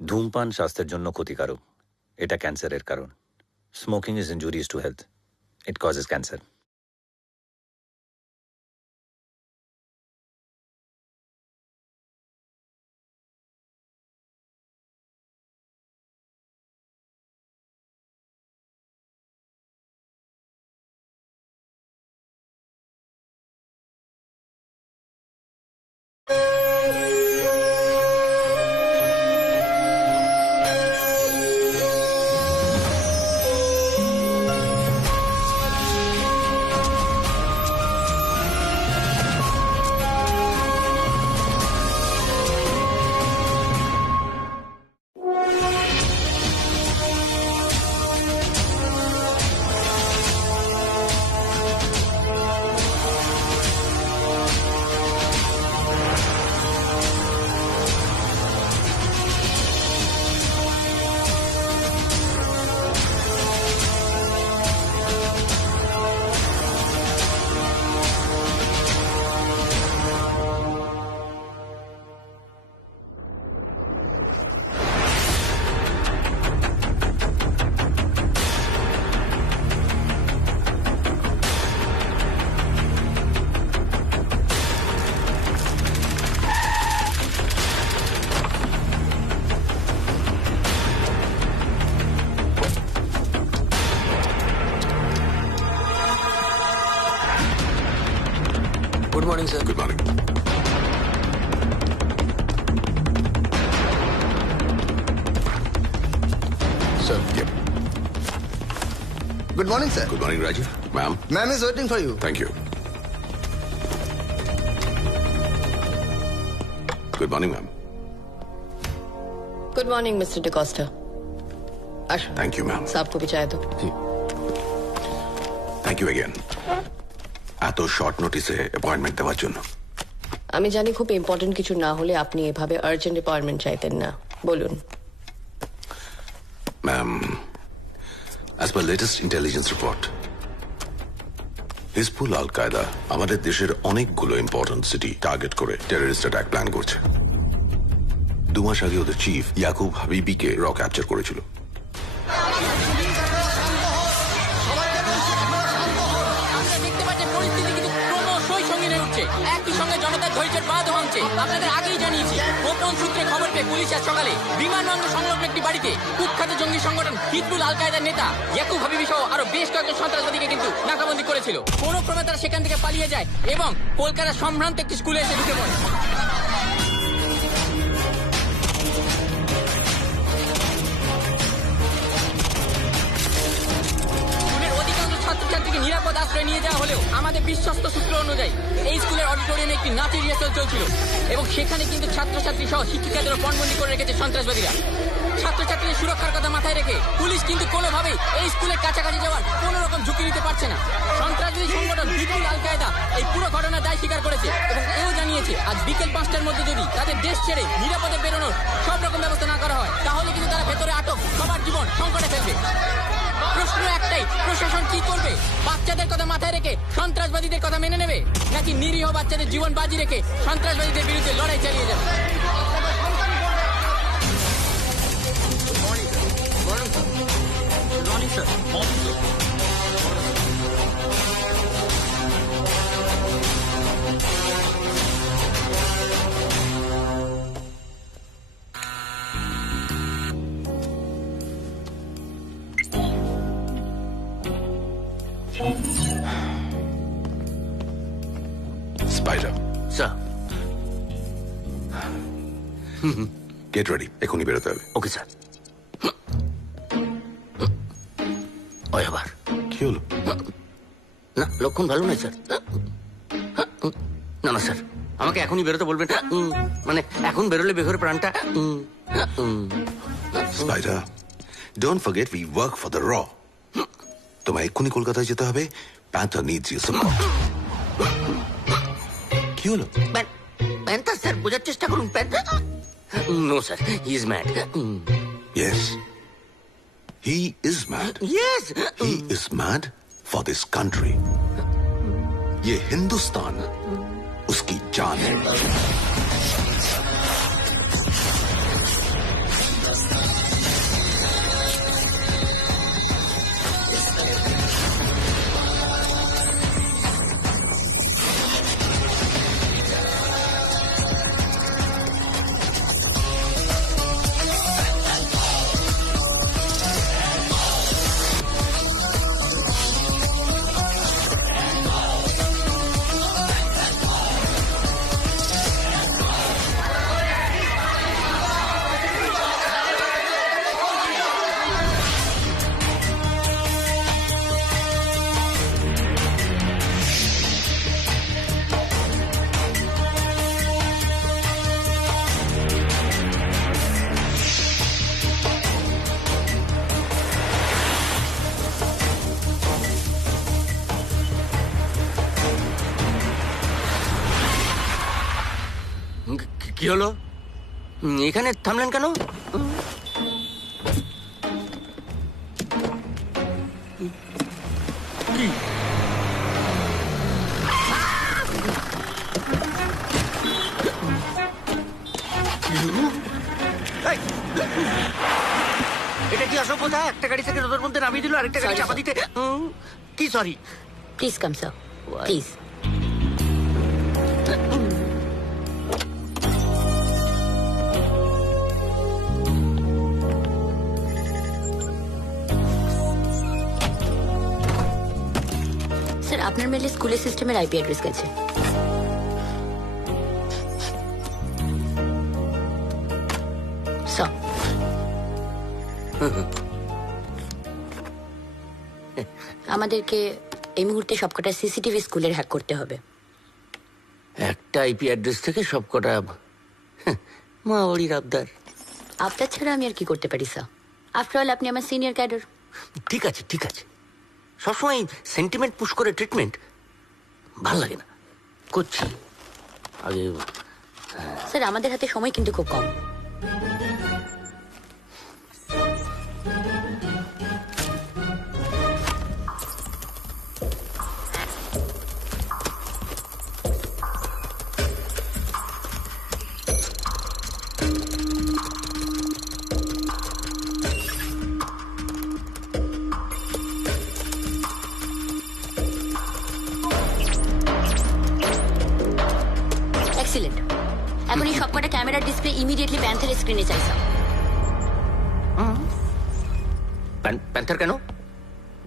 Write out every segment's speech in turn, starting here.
ধূমপান স্বাস্থ্যের জন্য ক্ষতিকারক। এটা ক্যান্সারের কারণ। Smoking is injurious to health. It causes cancer. Good morning, sir. Good morning. Sir. Yep. Good morning, sir. Good morning, Rajiv. Ma'am. Ma'am is waiting for you. Thank you. Good morning, ma'am. Good morning mister D'Costa. Thank you, ma'am. साहब को भी चाय दो। Thank you again. এত short নোটিসে appointment দেওয়ার জন্য। আমি জানি খুব ইম্পর্টেন্ট কিছু না হলে আপনি এভাবে আর্জেন্ট অ্যাপয়েন্টমেন্ট চাইতেন না। বলুন। Ma'am, as per latest intelligence report, Hizbul আল কায়দা আমাদের দেশের অনেকগুলো ইম্পর্টেন্ট সিটি টার্গেট করে টেররিস্ট অ্যাটাক প্ল্যান করছে। 2 মাস আগে ওদের চিফ ইয়াকুব হাবিবিকে ক্যাপচার করেছিল। একই সঙ্গে জনতার ধৈর্যের বাঁধ ভাঙছে। আপনাদের আগেই জানিয়েছি, গোপন সূত্রে খবর পেয়ে পুলিশ আজ সকালে বিমানবন্দর সংলগ্ন একটি বাড়িতে কুখ্যাত জঙ্গি সংগঠন হিজবুল আল কায়দার নেতা ইয়াকুব হাবিবি সহ আরো বেশ কয়েকজন সন্ত্রাসবাদীকে কিন্তু নাকাবন্দি করেছিল। কোনো ক্রমে তারা সেখান থেকে পালিয়ে যায় এবং কলকাতার সম্ভ্রান্ত একটি স্কুলে এসে ঢুকে পড়ে। ছাত্রছাত্রীকে নিরাপদ আশ্রয় নিয়ে যাওয়া হলেও আমাদের বিশ্বস্ত সূত্র অনুযায়ী এই স্কুলের অডিটোরিয়ামে একটি নাচের রিহার্সাল চলছিল এবং সেখানে কিন্তু ছাত্রছাত্রী সহ শিক্ষিকাদেরও পণবন্দি করে রেখেছে সন্ত্রাসবাদীরা। ছাত্রছাত্রীদের সুরক্ষার কথা মাথায় রেখে পুলিশ কিন্তু কোনোভাবেই এই স্কুলের কাছাকাছি যাওয়ার কোনো রকম ঝুঁকি নিতে পারছে না। সন্ত্রাসবাদী সংগঠন হিজবুল আল কায়দা এই পুরো ঘটনার দায় স্বীকার করেছে এবং এও জানিয়েছে আজ বিকেল 5টার মধ্যে যদি তাদের দেশ ছেড়ে নিরাপদে বেরোনোর সব রকম ব্যবস্থা না করা হয় তাহলে কিন্তু তারা ভেতরে আটক সবার জীবন সংকটে ফেলবে। প্রশ্ন একটাই, প্রশাসন কি করবে? বাচ্চাদের কথা মাথায় রেখে সন্ত্রাসবাদীদের কথা মেনে নেবে নাকি নিরীহ বাচ্চাদের জীবন বাজি রেখে সন্ত্রাসবাদীদের বিরুদ্ধে লড়াই চালিয়ে যাবে? Spider, sir. গেট রেডি, এখনই বেরোতে হবে। Okay sir. ওই আবার কি হলো? না, লক্ষণ ভালো নয় স্যার। না না স্যার, আমাকে এখনই বেরোতে বলবেন। মানে এখন বেরোলে বেঘরে প্রাণটা। Spider, don't forget we work for the র। তোমায় এক্ষুনি কলকাতায় যেতে হবে। Panther needs your support. কি হলো? প্যান্থার স্যার, বোঝার চেষ্টা করুন। Panther? No sir, he is mad. Yes, he is mad. Yes. He is mad for this country. ये हिंदुस्तान उसकी जान है। হলো? এখানে থামলেন কেন? এটা কি অসভ্যতা? একটা গাড়ি থেকে রোদের মধ্যে নামিয়ে দিল, আরেকটা গাড়ি Sorry, চাপা sir. দিতে। কি sorry? Please come sir, please. Sir, আপনার মেলে স্কুলের সিস্টেমের আইপি অ্যাড্রেস গেছে। স্যার, আমাদেরকে এই মুহূর্তে সবকটা সিসিটিভি স্কুলের হ্যাক করতে হবে। একটা আইপি অ্যাড্রেস থেকে সবকটা মা ওরির আবদার। আপনার ছাড়া আমি আর কি করতে পারি স্যার? আফটার অল আপনি আমার সিনিয়র ক্যাডার। ঠিক আছে, ঠিক আছে। সবসময় সেন্টিমেন্ট পুশ করে ট্রিটমেন্ট ভাল লাগে না। করছি আগে। স্যার, আমাদের হাতে সময় কিন্তু খুব কম। এক্সিলেন্ট। এখন এই সবকটা ক্যামেরার ডিসপ্লে ইমিডিয়েটলি প্যান্থার স্ক্রিনে চাই স্যার। প্যান্থার কেন?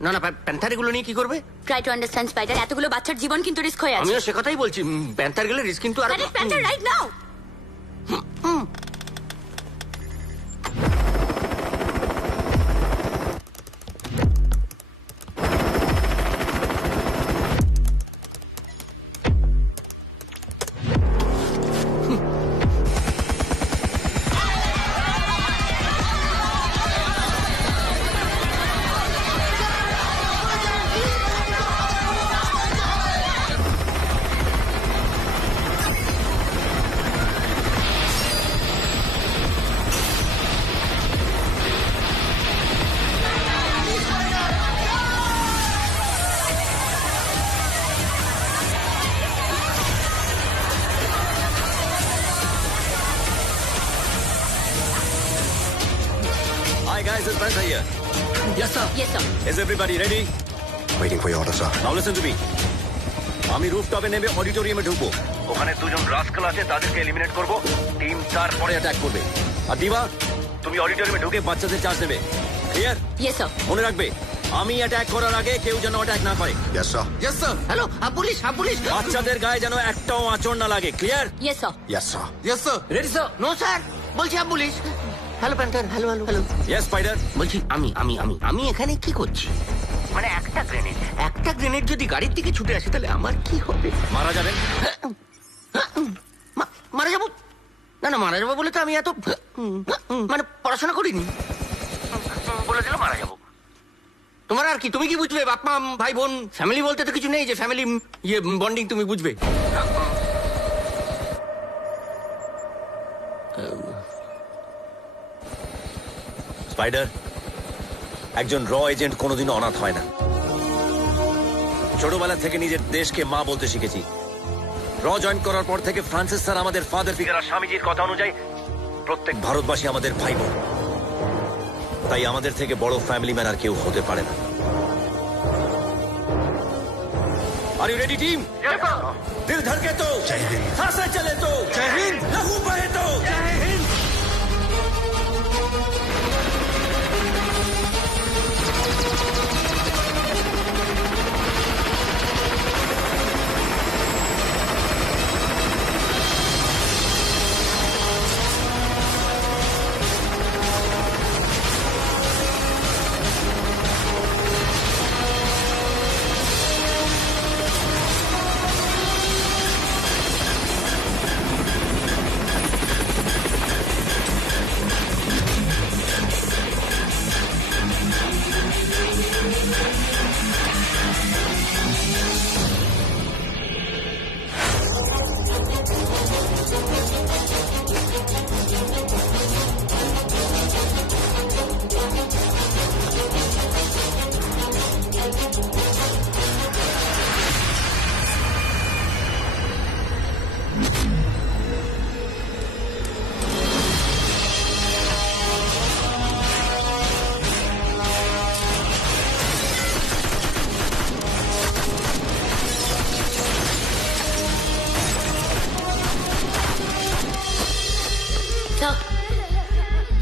না না, প্যান্থার এগুলো নিয়ে কি করবে? ট্রাই টু আন্ডারস্ট্যান্ড স্পাইডার, এতগুলো বাচ্চার জীবন কিন্তু রিস্ক হয়ে আছে। আমিও সে কথাই বলছি। প্যান্থার গেলে রিস্ক কিন্তু আর Panther right now. Hi guys, it's Panther here. Yes, sir. Yes sir. Is everybody ready? Waiting for your order, sir. Now listen to me. আমি রুফটপে নেমে অডিটোরিয়ামে ঢুকবো। ওখানে দুজন রাস্কাল আছে, তাদেরকে এলিমিনেট করব। টিম তারপরে অ্যাটাক করবে। আর দিবা, তুমি অডিটোরিয়ামে ঢুকে বাচ্চাদের চার্জ নেবে। ক্লিয়ার? Yes sir. মনে রাখবে, আমি অ্যাটাক করার আগে কেউ যেন অ্যাটাক না করে। Yes, sir. Yes, sir. Hello, police, police. বাচ্চাদের গায়ে যেন একটাও আঁচড় না লাগে। Clear? Yes sir. Yes, sir. Yes, sir. Ready, sir? No sir, বলছি police. Hello Panther, hello hello hello. Yes Spider. বলছি আমি এখানে কি করছি? মানে একটা গ্রেনেড যদি গাড়ির দিকে ছুটে আসে তাহলে আমার কি হবে? মারা যাবেন। মারা যাবো? না না, মারা যাবো বলে তো আমি এত মানে পড়াশোনা করিনি। বলে দিল মারা যাবো। তোমার আর কি, তুমি কি বুঝবে? বাপ মা, ভাই বোন, ফ্যামিলি বলতে তো কিছু নেই যে ফ্যামিলি বন্ডিং তুমি বুঝবে। স্পাইডার, একজন র এজেন্ট কোনোদিনও অনাথ হয় না। ছোটবেলা থেকে নিজের দেশকে মা বলতে শিখেছি। র জয়েন করার পর থেকে ফ্রান্সিস স্যার আমাদের ফাদার ফিগার, আর স্বামীজির কথা অনুযায়ী প্রত্যেক ভারতবাসী আমাদের ভাই বোন। তাই আমাদের থেকে বড় ফ্যামিলি ম্যান আর কেউ হতে পারে না। Are you ready team? দিল ধড়কে তো, सांसें चले तो, जय हिंद, लहू बहे तो, जय हिंद।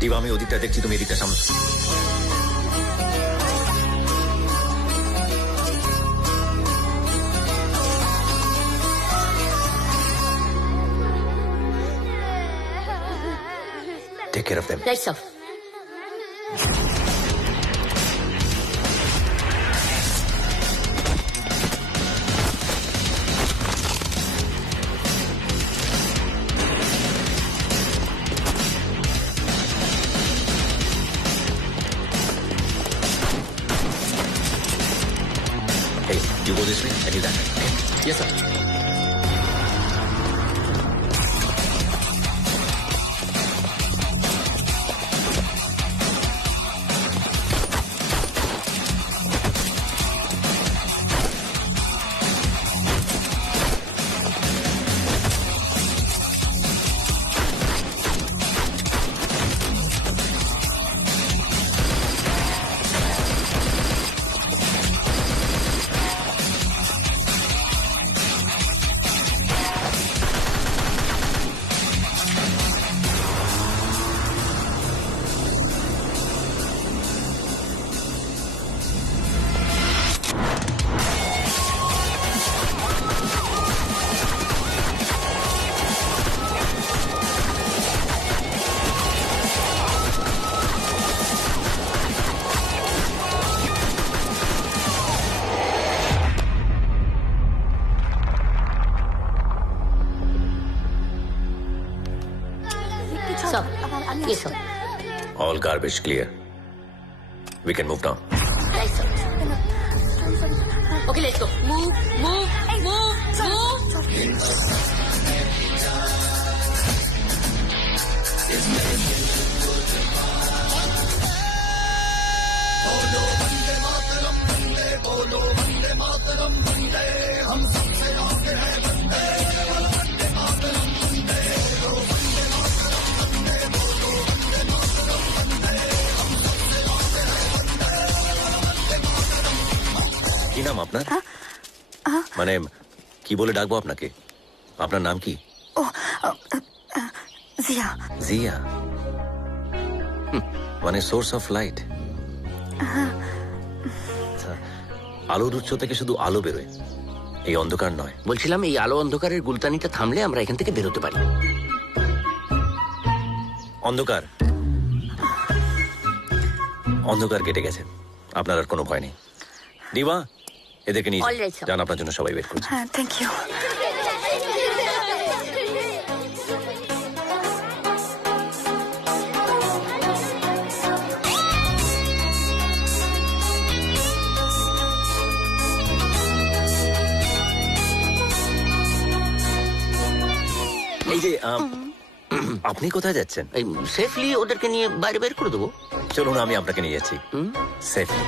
দিবা, আমি ওদিকটা দেখছি, তুমি এদিকটা সামনে। Take care of them. Right sir. Hey, you go this way, I do that. Okay? Yes, sir. Sir, yes sir. All garbage clear. We can move now. Right sir. Okay, let's go. Move, move, move, move. কি নাম আপনার? মানে কি বলে ডাকবো আপনাকে? আপনার নাম কি? জিয়া। জিয়া? মানে সোর্স অফ লাইট। আলোর উৎস থেকে শুধু আলো বেরোয়, এই অন্ধকার নয়। বলছিলাম এই আলো অন্ধকারের গুলতানিটা থামলে আমরা এখান থেকে বেরোতে পারি। অন্ধকার অন্ধকার কেটে গেছে, আপনার আর কোনো ভয় নেই। দিবা, এদেরকে নিয়ে All right, sir. যান, আপনার জন্য সবাই ওয়েট করছে। হ্যাঁ, থ্যাংক ইউ। এই যে আপনি কোথায় যাচ্ছেন? এই সেফলি ওদেরকে নিয়ে বাইরে বের করে দেবো। চলুন, আমি আপনাকে নিয়ে যাচ্ছি সেফলি।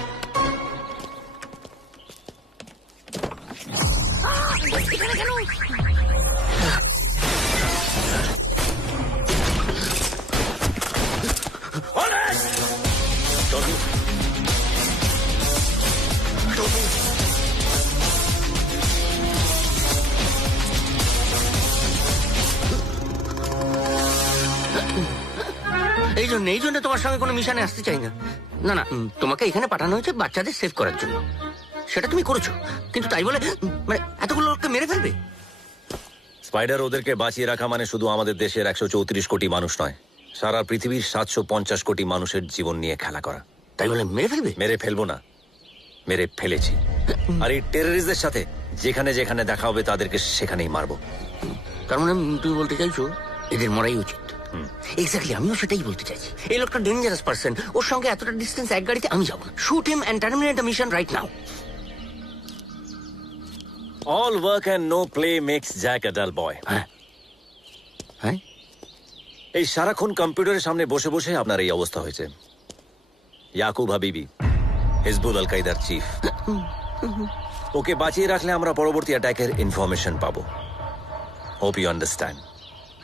এই জন্য তোমার সঙ্গে কোনো মিশনে আসতে চাই না। না না, তোমাকে এখানে পাঠানো হয়েছে বাচ্চাদের সেভ করার জন্য। সেটা তুমি করেছো, কিন্তু তাই বলে মানে এতগুলো লোককে মেরে ফেলবে? স্পাইডার ওদেরকে বাঁচিয়ে রাখা মানে শুধু আমাদের দেশের 134 কোটি মানুষ নয়, সারা পৃথিবীর 750 কোটি মানুষের জীবন নিয়ে খেলা করা। তাই বলে মেরে ফেলবে? মেরে ফেলবো না, মেরে ফেলেছি। আর এই টেররিস্টদের সাথে যেখানে যেখানে দেখা হবে তাদেরকে সেখানেই মারবো। তার মানে তুমি বলতে চাইছো এদের মরাই উচিত? এক্স্যাক্টলি, আমিও সেটাই বলতে চাইছি। এই লোকটা ডেঞ্জারাস পার্সন, ওর সঙ্গে এতটা ডিস্টেন্স এক গাড়িতে আমি যাবো না। Shoot him and terminate the mission right now. All work and no play makes Jack a dull boy. হ্যাঁ হ্যাঁ, এই সারাক্ষণ কম্পিউটারের সামনে বসে বসে আপনার এই অবস্থা হয়েছে। ইয়াকুব হাবিবি, হিজবুল আল কায়দার চিফ, ওকে বাঁচিয়ে রাখলে আমরা পরবর্তী অ্যাটাকের ইনফরমেশন পাবো। Hope you understand.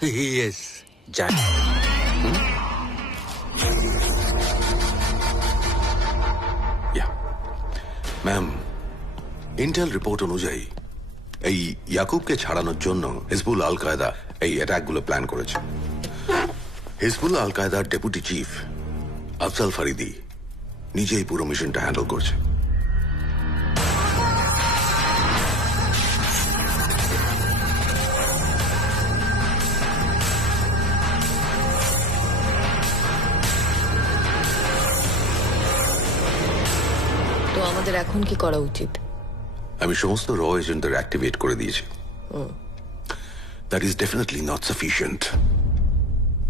Yes. Jack, ma'am, intel report অনুযায়ী এই ইয়াকুবকে ছাড়ানোর জন্য হিজবুল আল কায়দা এই অ্যাটাকগুলো প্ল্যান করেছে। হিজবুল্লাহ আল কায়দার ডেপুটি চিফ আফজাল ফারিদি নিজেই পুরো মিশনটা হ্যান্ডেল করছে। তো আমাদের এখন কি করা উচিত? আমি সমস্ত র এজেন্টদের অ্যাক্টিভেট করে দিয়েছি। That is definitely not sufficient.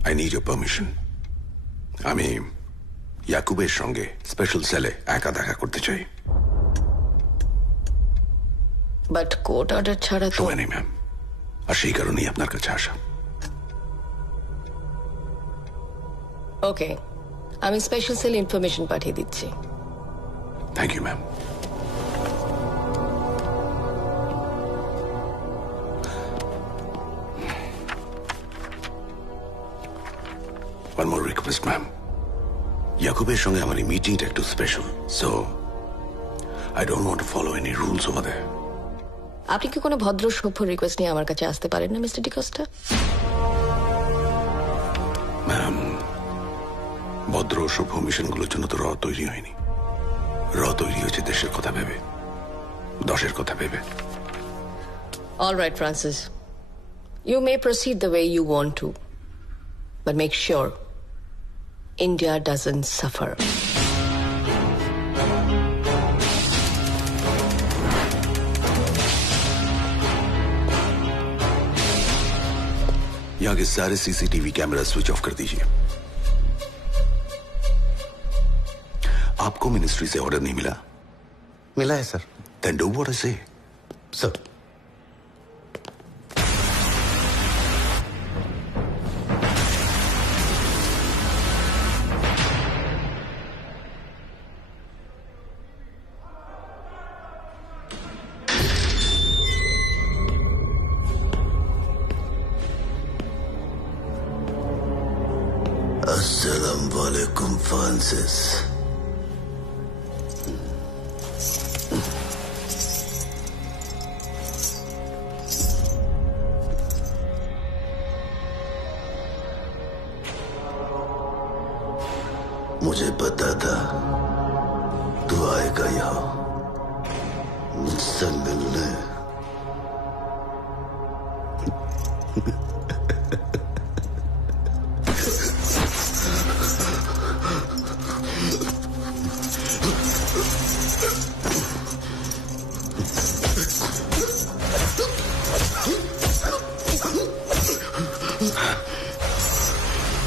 I need your permission. আমি ইয়াকুবের সঙ্গে স্পেশাল সেলে একা দেখা করতে চাই। বাট কোর্ট অর্ডার ছাড়া তো। সময় নেই ম্যাম, আর সেই কারণেই আপনার কাছে আসা। ওকে, আমি স্পেশাল সেল ইনফরমেশন পাঠিয়ে দিচ্ছি। Thank you ma'am. One more request, ma'am. ইয়াকুবের সঙ্গে আমার এই মিটিংটা একটু special, so I don't want to follow any rules over there. আপনি কি কোনো ভদ্র সভ্য রিকোয়েস্ট নিয়ে আমার কাছে আসতে পারেন না মিস্টার ডিকোস্টা? ম্যাম, ভদ্র সভ্য মিশনগুলোর জন্য তো র তৈরি হয়নি। র তৈরি হয়েছে দেশের কথা ভেবে, দশের কথা ভেবে। All right, Francis. You may proceed the way you want to, but make sure India doesn't suffer. यहाँ के सारे सीसीटीवी कैमरा स्विच ऑफ कर दीजिए। आपको मिनिस्ट्री से ऑर्डर नहीं मिला? मिला है sir. Then do what I say. Sir अस्सलाम वालेकुम फ्रांसिस। मुझे पता था तू आएगा यहाँ मुझसे मिलने।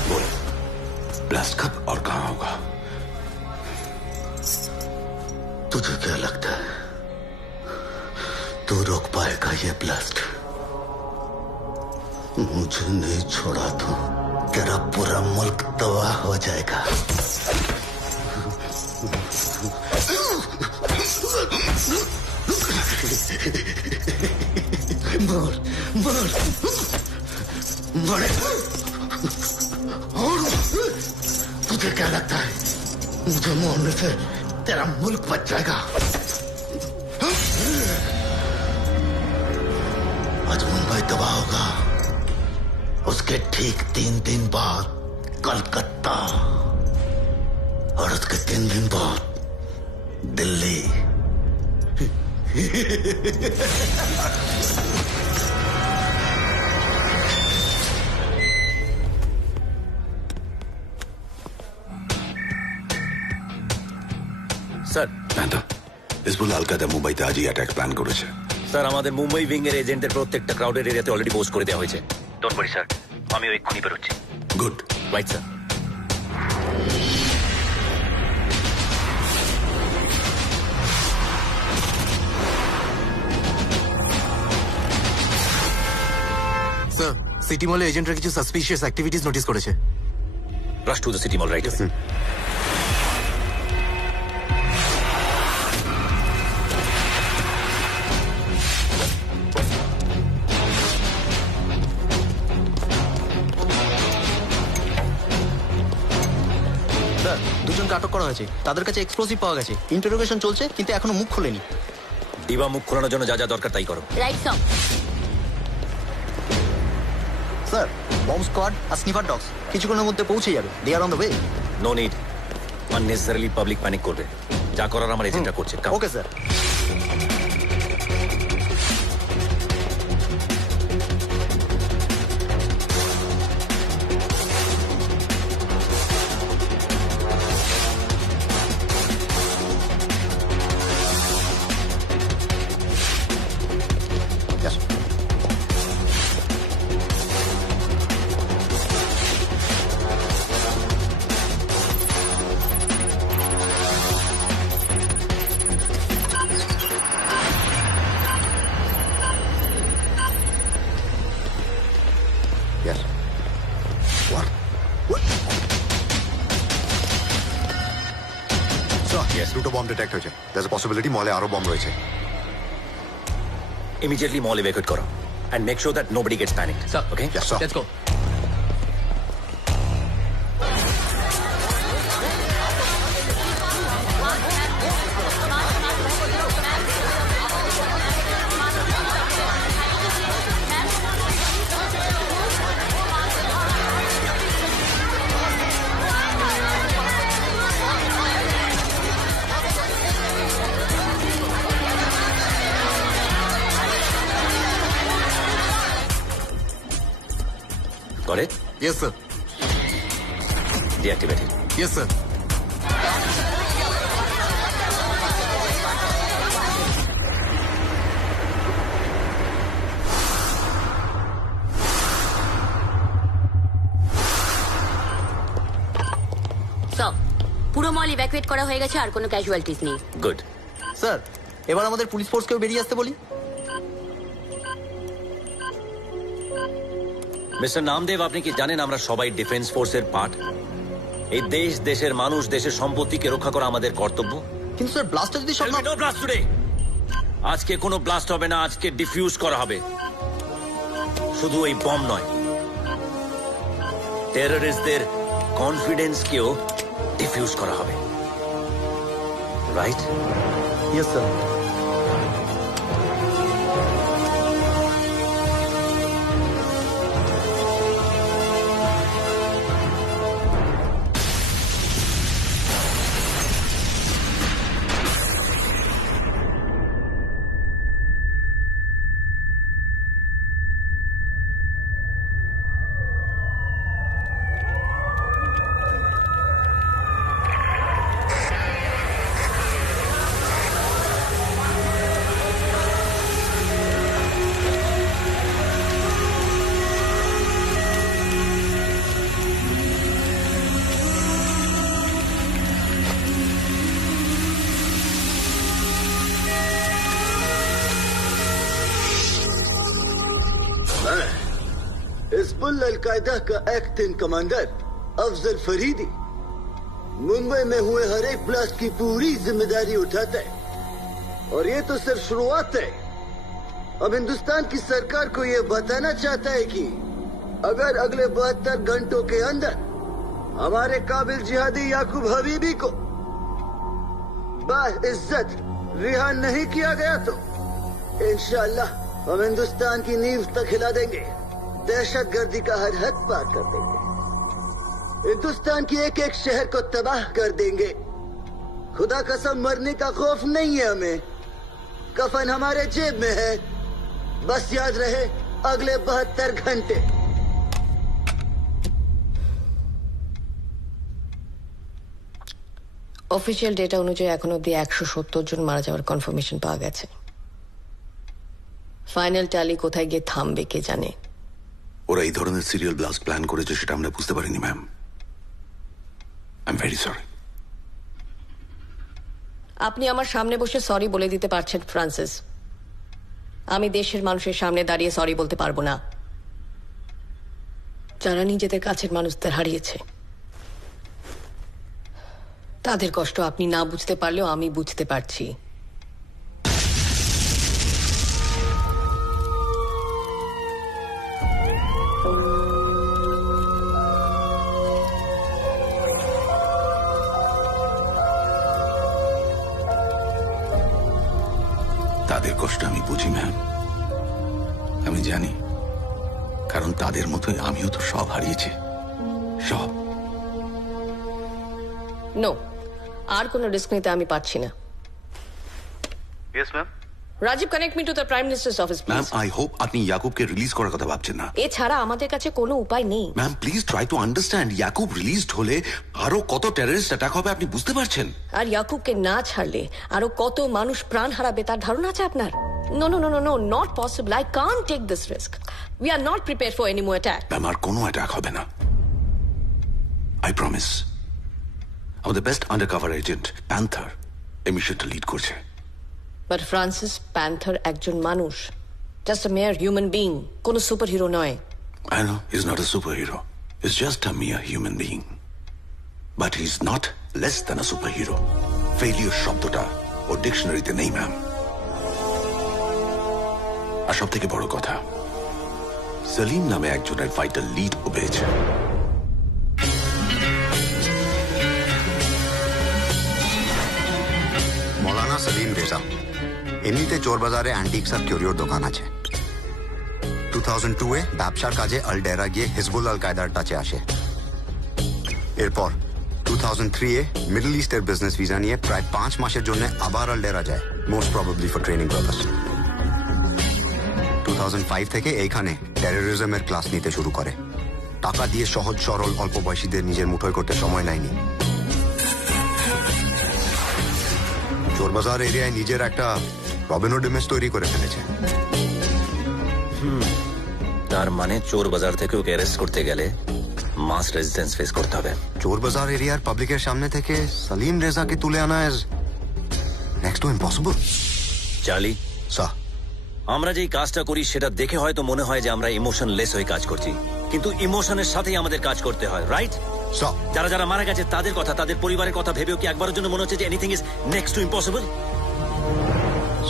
बोल, ब्लास्ट कब और कहाँ होगा? तुझे क्या लगता है तू रोक पाएगा ये ब्लास्ट? मुझे नहीं छोड़ा तो तेरा पूरा मुल्क तबाह हो जाएगा। बोल बोल बड़े और तुझे क्या लगता है मुझे मारने से तेरा मुल्क बच जाएगा? आज मुंबई तबाह होगा, उसके ठीक 3 दिन बाद कलकत्ता, और उसके 3 दिन बाद दिल्ली। স্যার, হিজবুল্লাহ আল কায়দা মুম্বাইতে আজই অ্যাটাক প্ল্যান করেছে। স্যার আমাদের মুম্বাই উইং এর এজেন্টদের প্রত্যেকটা ক্রাউডেড এরিয়াতে অলরেডি পোস্ট করে দেওয়া হয়েছে। ডোন্ট ওয়ারি স্যার, আমি এক্ষুনি বেরোচ্ছি। Good. Right sir. Sir, city মলে এজেন্টরা কিছু সাসপিশিয়াস অ্যাক্টিভিটিস নোটিস করেছে। Rush to the city mall right. Sir, দুজনকে আটক করা হয়েছে। তাদের কাছে এক্সপ্লোসিভ পাওয়া গেছে। ইন্টারোগেশন চলছে, কিন্তু এখনো মুখ খোলেনি। ডিবা মুখ খোলানোর জন্য যা যা দরকার তাই করো। Right song. Sir, bomb squad আর স্নিফার ডগস কিছুক্ষণের মধ্যে পৌঁছে যাবে। They are on the way. No need, unnecessarily public panic করবে। যা করার আমার এজেন্টরা করছে। Come. Okay sir. Yes. What? What? Sir, yes. দুটো বম্ব ডিটেক্ট হয়েছে। There's a possibility মলে আরো বম্ব রয়েছে। Immediately mall evacuate করো and make sure that nobody gets panicked. Sir. Okay? Yes, sir. Let's go. Got it? Yes, sir. Deactivate it. Yes, sir. সব পুরো মল evacuate করা হয়ে গেছে, আর কোনো ক্যাজুয়ালিটিস নেই। Good. স্যার, এবার আমাদের পুলিশ ফোর্সকেও বেরিয়ে আসতে বলি। মিস্টার নামদেব, আপনি কি জানেন আমরা সবাই ডিফেন্স ফোর্সের পার্ট? এই দেশ, দেশের মানুষ, দেশের সম্পত্তিকে রক্ষা করা আমাদের কর্তব্য। কিন্তু স্যার, ব্লাস্টটা যদি সব There'll be no blast today. আজকে কোনো ব্লাস্ট হবে না, আজকে ডিফিউজ করা হবে। শুধু এই বম নয়, টেররিস্টদের কনফিডেন্সকেও ডিফিউজ করা হবে। Right? Yes sir. Hizbul al Qaeda का एक्टिंग कमांडर अफजल फरीदी मुंबई में हुए हर एक ब्लास्ट की पूरी जिम्मेदारी उठाता है, और ये तो सिर्फ शुरुआत है। अब हिंदुस्तान की सरकार को ये बताना चाहता है कि अगर अगले 72 घंटों के अंदर हमारे काबिल जिहादी याकूब हबीबी को बाइज्जत रिहा नहीं किया गया तो इंशाअल्लाह हम हिंदुस्तान की नींव तक हिला देंगे, दहशतगर्दी का हर हद पार कर देंगे, हिंदुस्तान की एक एक शहर को तबाह कर देंगे। खुदा कसम मरने का खौफ नहीं है हमें, कफन हमारे जेब में है। बस याद रहे अगले 72 घंटे। অফিসিয়াল ডেটা অনুযায়ী এখন অব্দি 170 জন মারা যাওয়ার কনফার্মেশন পাওয়া গেছে। ফাইনাল ট্যালি কোথায় গিয়ে থামবে কে জানে। ওরা এই ধরনের সিরিয়াল ব্লাস্ট প্ল্যান করেছে সেটা আমরা বুঝতে পারিনি ma'am. I am very sorry. আপনি আমার সামনে বসে সরি বলে দিতে পারছেন ফ্রান্সিস, আমি দেশের মানুষের সামনে দাঁড়িয়ে সরি বলতে পারবো না, যারা নিজেদের কাছের মানুষদের হারিয়েছে। তাদের কষ্ট আপনি না বুঝতে পারলেও আমি বুঝতে পারছি। তাদের কষ্ট আমি বুঝি ম্যাম, আমি জানি, কারণ কারণ তাদের মতোই আমিও তো সব হারিয়েছি, সব। নো, আর কোনো রিস্ক নিতে আমি পারছি না। Yes ma'am. Rajiv, connect me to the prime minister's office ma'am, please. I hope আপনি ইয়াকুবকে রিলিজ করার কথা ভাবছেন না। এছাড়া আমাদের কাছে কোনো উপায় নেই। Ma'am please try to understand, Yakub released হলে আরো কত টেররিস্ট অ্যাটাক হবে আপনি বুঝতে পারছেন? আর ইয়াকুবকে না ছাড়লে আরো কত মানুষ প্রাণ হারাবে তার ধারণা আছে আপনার? No no no no no, not possible. I can't take this risk. We are not prepare for any more attack. Ma'am আর কোনো অ্যাটাক হবে না, আই প্রমিস। আমাদের বেস্ট আন্ডারকভার এজেন্ট প্যান্থার এই মিশনটা লিড করছে। বাট ফ্রান্সিস প্যান্থার একজন মানুষ, just a mere human being, কোনো সুপার হিরো নয়। I know he's not a superhero. He's just a mere human being. But he's not less than a superhero. Failure শব্দটা ওর ডিকশনারিতে নেই ma'am. আর সব থেকে বড় কথা, সলিম নামে একজনের ভাইটাল লিড ও পেয়েছে। মৌলানা সলিম রেজা এমনিতে চোর বাজারে অ্যান্টিক্স আর কিউরিওর দোকান আছে। 2002-এ ব্যবসার কাজে আল ডেরা গিয়ে হিজবুল আল কায়দার টাচে আসে। এরপর 2003-এ মিডল ইস্টের বিজনেস ভিসা নিয়ে প্রায় 5 মাসের জন্য আবার আল ডেরা যায়, most probably for training purpose. 2005 থেকে এইখানে টেরোরিজমের ক্লাস নিতে শুরু করে। টাকা দিয়ে সহজ সরল অল্প বয়সীদের নিজের মুঠোয় করতে সময় নেয়নি। চোরবাজার এরিয়ায় নিজের একটা রবিনহুড ইমেজ তৈরি করে ফেলেছে। তার মানে চোর বাজার থেকে ওকে অ্যারেস্ট করতে গেলে মাস রেজিস্ট্যান্স ফেস করতে হবে। চোরবাজার এরিয়ার পাবলিকের সামনে থেকে সলিম রেজাকে তুলে আনা is next to impossible. Charlie, sir, আমরা যেই কাজটা করি সেটা দেখে হয়তো মনে হয় যে আমরা ইমোশনলেস হয়ে কাজ করছি, কিন্তু ইমোশনের সাথেই আমাদের কাজ করতে হয়, রাইট? স্যার, যারা যারা মারা গেছে তাদের কথা, তাদের পরিবারের কথা ভেবেও কি একবারের জন্য মনে হচ্ছে যে anything is next to impossible?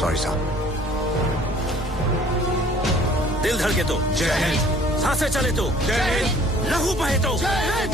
Sorry sir. दिल धड़के तो जय हिंद, सांसें चले तो जय हिंद, लहू बहे तो जय हिंद।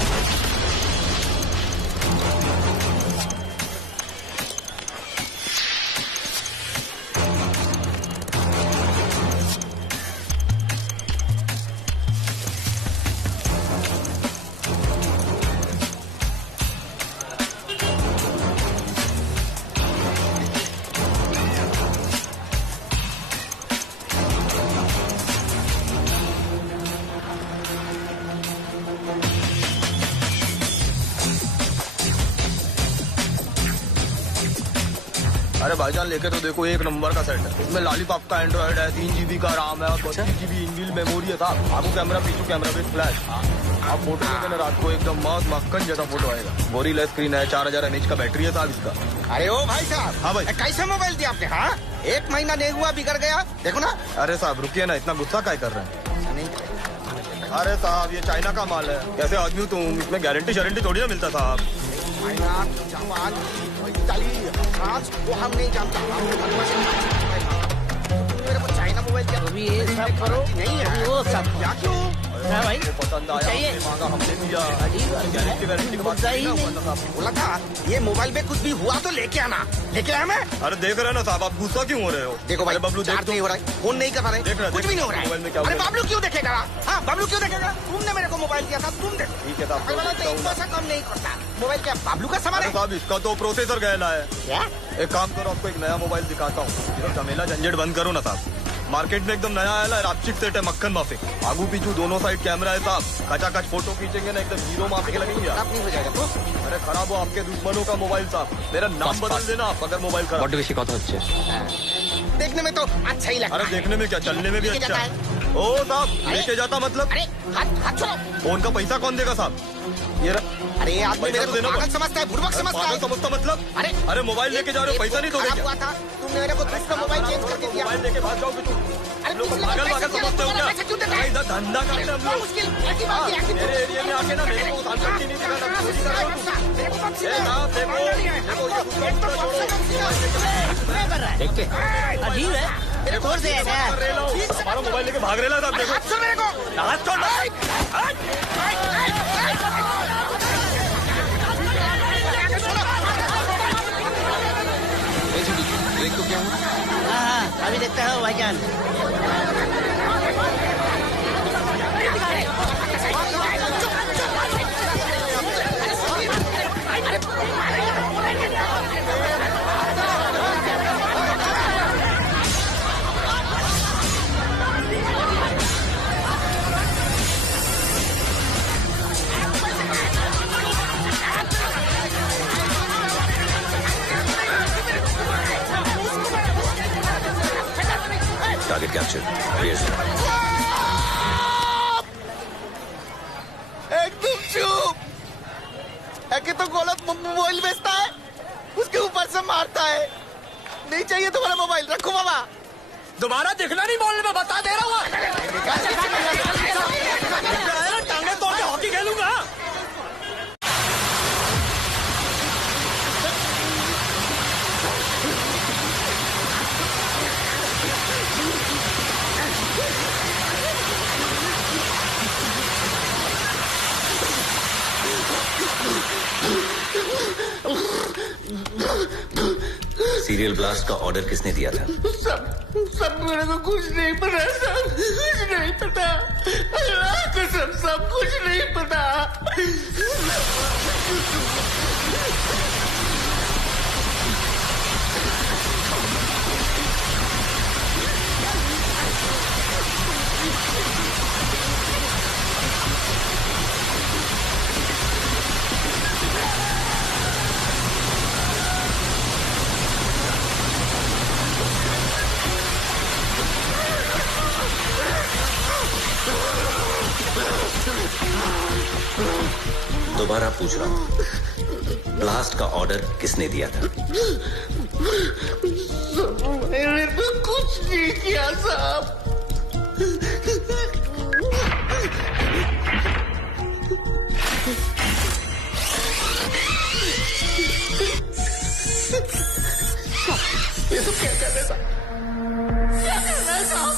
अरे भाईजान लेके तो देखो, एक नंबर का सेट है। इसमें लॉलीपॉप का एंड्रॉइड है, 3 GB का RAM है और 32 GB इनबिल्ट मेमोरी है साहब। आगू कैमरा, पीछू कैमरा विद फ्लैश। आप फोटो लेते ना रात को एकदम मस्त मक्खन जैसा फोटो आएगा। गोरिल्ला स्क्रीन है, 4000 mAh का बैटरी है साहब इसका। अरे ओ भाई साहब। हाँ भाई। कैसा मोबाइल दिया आपने? हाँ, 1 महीना नहीं हुआ बिगड़ गया, देखो ना। अरे साहब रुकिए ना, इतना गुस्सा काय कर रहे हैं? अरे साहब ये चाइना का माल है, कैसे आदमी हो तुम? इसमें गारंटी शारंटी थोड़ी ना मिलता साहब। वो हम नहीं जानता। मेरे को चाइना मोबाइल क्या? अभी ये सब करो नहीं है वो सब क्या क्यों? हाँ भाई, पसंद आया, हमने मांगा, हमने दिया। गारंटी वारंटी की बात नहीं ना हुआ था साहब। बोला था ये मोबाइल में कुछ भी हुआ तो लेके आना। लेके आया मैं? अरे देख रहे हैं ना साहब, आप गुस्सा क्यों हो रहे हो? देखो भाई, बबलू देख चार्ज नहीं हो रहा है, फोन नहीं कर पा रहे, देख रहा, कुछ भी नहीं हो रहा मोबाइल में है। क्या अरे हुआ? बाबलू क्यों देखेगा? हाँ, बाबलू क्यों देखेगा? तुमने मेरे को मोबाइल दिया था, तुम देखो। ठीक है साहब, अरे वाला तो एक पैसा कम नहीं करता। मोबाइल क्या बाबलू का सामान अरे है? साहब इसका तो प्रोसेसर गहला है। क्या? एक काम करो, आपको एक नया मोबाइल दिखाता हूँ। इधर झमेला झंझट बंद करो ना साहब। मार्केट में एकदम नया आया है, रापचिक सेट है, मक्खन माफिक। आगू पीछू दोनों साइड कैमरा है साहब। कचाकच फोटो खींचेंगे ना, एकदम हीरो माफिक लगेंगे। खराब नहीं हो जाएगा तो? अरे खराब हो आपके दुश्मनों का मोबाइल साहब। मेरा नाम बदल देना आप अगर मोबाइल खराब। বড্ড বেশি কথা হচ্ছে। देखने में तो अच्छा ही लगता अरे है। देखने में क्या, चलने में भी लेके अच्छा जाता है। ओ साहब लेके जाता मतलब? अरे हाथ हाथ छोड़ो। फोन का पैसा कौन देगा साहब? ये अरे आदमी पैसा मेरे तो को देना पागल पड़ेगा। समझता है, बुड़बक समझता है। पागल समझता मतलब? अरे अरे मोबाइल लेके जा रहे हो, पैसा नहीं दोगे खराब क्या? हुआ था, तुमने मेरे को दूसरा मोबाइल चेंज करके दिया। मोबाइल लेके भाग जाओगे तुम? अरे लोग पिछले बार पागल पैसा पागल दिया, समझते हो तुम्हारा क्या? पैसा क्यों देता है? अरे इधर धंधा करते हैं हम बहुत लोग। मुश्किल, ऐसी बात है, ऐसी मेरे एरिया में आके ना मेरे को उधार करके नहीं दिखाना, चोरी कर रहे हो तुम। मेरे को कब से ए साहब देखो, देखो ये दूसरा दूसरा छोड़ो। देखते अजीब है, मेरे को से है। हमारा मोबाइल लेके भाग रहे साहब, देखो। हाथ छोड़ मेरे को। हाथ छोड़। हाँ, अभी देखते हो भाईजान। Target capture. एकदम चुप। एके तो गलत मोबाइल बेचता है, उसके ऊपर से मारता है। नहीं चाहिए तुम्हारा मोबाइल, रखो बाबा। दोबारा दिखना नहीं बोलने में, बता दे रहा हूँ। टांगे तोड़ के हॉकी खेलूंगा। सीरियल ब्लास्ट का ऑर्डर किसने दिया था? सब मेरे को कुछ नहीं पता, सब कुछ नहीं पता। अल्लाह कसम, सब कुछ नहीं पता। दोबारा पूछ रहा हूँ, ब्लास्ट का ऑर्डर किसने दिया था? मैंने तो कुछ नहीं किया साहब। ये तो क्या कर रहे साहब? क्या कर रहे साहब?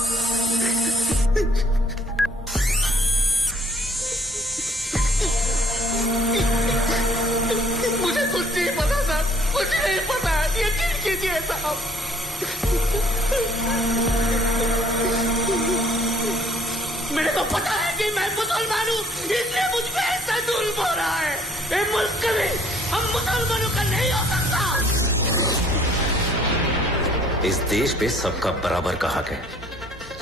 मुझे कुछ नहीं पता साहब, कुछ नहीं पता। यकीन कीजिए साहब। मेरे को पता है कि मैं मुसलमान हूँ, इसलिए मुझ पे ऐसा जुल्म हो रहा है। ये मुल्क कभी हम मुसलमानों का नहीं हो सकता। इस देश पे सबका बराबर का हक है,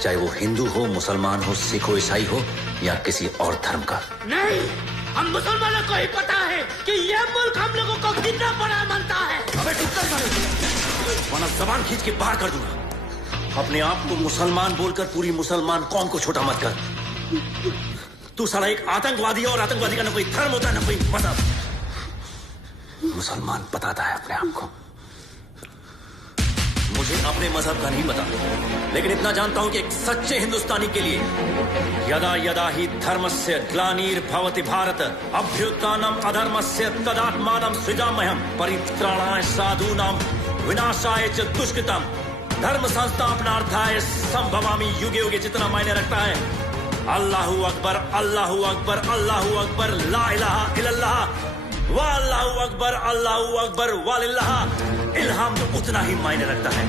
चाहे वो हिंदू हो, मुसलमान हो, सिख हो, ईसाई हो या किसी और धर्म का। नहीं, हम मुसलमानों को ही पता है कि यह मुल्क हम लोगों को कितना बड़ा मानता है। अबे चुप कर, वरना जबान खींच के बाहर कर दूंगा। अपने आप को मुसलमान बोलकर पूरी मुसलमान कौम को छोटा मत कर। तू साला एक आतंकवादी है और आतंकवादी का ना कोई धर्म होता है ना कोई मजहब। मुसलमान बताता है अपने आप को। मुझे अपने मजहब का नहीं पता, लेकिन इतना जानता हूं कि एक सच्चे हिंदुस्तानी के लिए यदा यदा ही धर्मस्य ग्लानिर्भवति भारत अभ्युत्थानम अधर्मस्य तदात्मानं सृजाम्यहम् परित्राणाय साधूनां विनाशाय च दुष्कृतम् धर्म संस्थापनार्थाय संभवामि युगे युगे जितना मायने रखता है। अल्लाहू अकबर, अल्लाहू अकबर, अल्लाहू अकबर, ला इलाहा इल्लल्लाह, वल्लाहु अकबर, अल्लाहू अकबर, वलिल्लाह इल्हाम तो उतना ही मायने रखता है।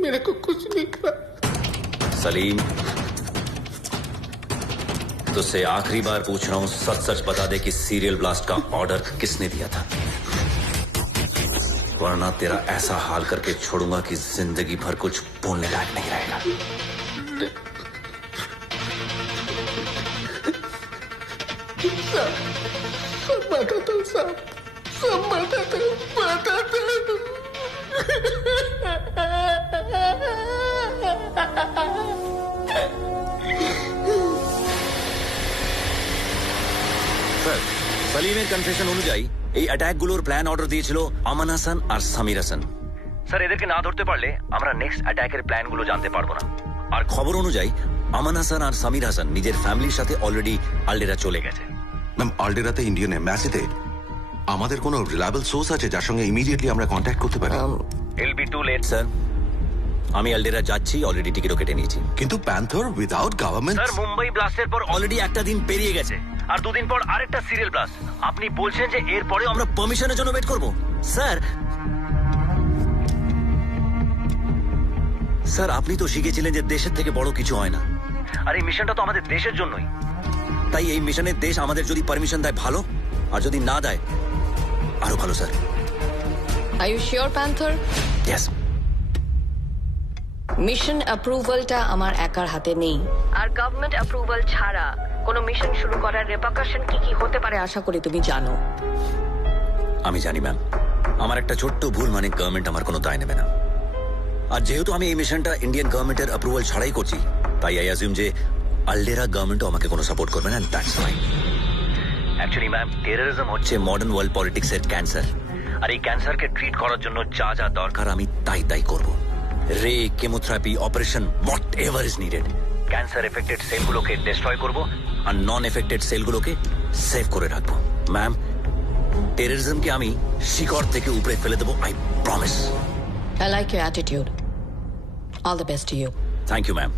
मेरे को कुछ नहीं पता। सलीम, तुझसे आखिरी बार पूछ रहा हूं, सच सच बता दे कि सीरियल ब्लास्ट का ऑर्डर किसने दिया था, वरना तेरा ऐसा हाल करके छोड़ूंगा कि जिंदगी भर कुछ बोलने लायक नहीं रहेगा। सब बताता हूँ साहब, सब बताता हूँ, बताता हूँ। স্যার, সালিমের কনফেশন অনুযায়ী এই অ্যাটাকগুলোর প্ল্যান অর্ডার দিয়েছিল আমান হাসান আর সামির হাসান। স্যার, এদেরকে না ধরতে পারলে আমরা নেক্সট অ্যাটাকের প্ল্যানগুলো জানতে পারবো না। আর খবর অনুযায়ী আমান হাসান আর সামির হাসান নিজের ফ্যামিলির সাথে অলরেডি আলডেরা চলে গেছে। ম্যাম, আলডেরাতে ইন্ডিয়ান এম্বাসিতে আমাদের কোনো রিলায়েবল সোর্স আছে যার সঙ্গে ইমিডিয়েটলি আমরা কন্ট্যাক্ট করতে পারি? ইল বি টু লেট স্যার। আমি আলডেরা যাচ্ছি, অলরেডি টিকিটও কেটে নিয়েছি। কিন্তু panther without government. Sir, Mumbai ব্লাস্টের পর অলরেডি একটা দিন পেরিয়ে গেছে, আর দুদিন পর আরেকটা সিরিয়াল ব্লাস্ট। আপনি বলছেন যে এরপরে আমরা পারমিশনের জন্য ওয়েট করব? স্যার, স্যার আপনি তো শিখেছিলেন যে দেশের থেকে বড় কিছু হয় না, আর এই মিশনটা তো আমাদের দেশের জন্যই। তাই এই মিশনের দেশ আমাদের যদি পারমিশন দেয় ভালো, আর যদি না দেয় আরো ভালো। Sir, Are you sure, Panther? Yes. Mission অ্যাপ্রুভালটা আমার একার হাতে নেই, আর গভর্নমেন্ট অ্যাপ্রুভাল ছাড়া কোনো মিশন শুরু করার রেপারকাশন কি কি হতে পারে আশা করি তুমি জানো। আমি জানি ম্যাম, আমার একটা ছোট্ট ভুল মানে গভর্নমেন্ট আমার কোনো দায় নেবে না। আর যেহেতু আমি এই মিশনটা ইন্ডিয়ান গভর্নমেন্টের অ্যাপ্রুভাল ছাড়াই করছি, তাই আই অ্যাজিউম যে আলডেরা গভর্নমেন্টও আমাকে কোনো সাপোর্ট করবে না, that's fine. Actually ma'am, terrorism হচ্ছে মডার্ন ওয়ার্ল্ড পলিটিক্সের ক্যান্সার, আর এই ক্যান্সারকে ট্রিট করার জন্য যা যা দরকার আমি তাই করব। Ray, chemotherapy, operation, whatever is needed. Cancer affected সেলগুলোকে ডিস্ট্রয় করব, আর নন এফেক্টেড সেলগুলোকে সেভ করে রাখবো। ম্যাম, টেররিজমকে আমি শিকড় থেকে উপরে ফেলে দেবো, I promise. I like your attitude. All the best to you. Thank you ma'am.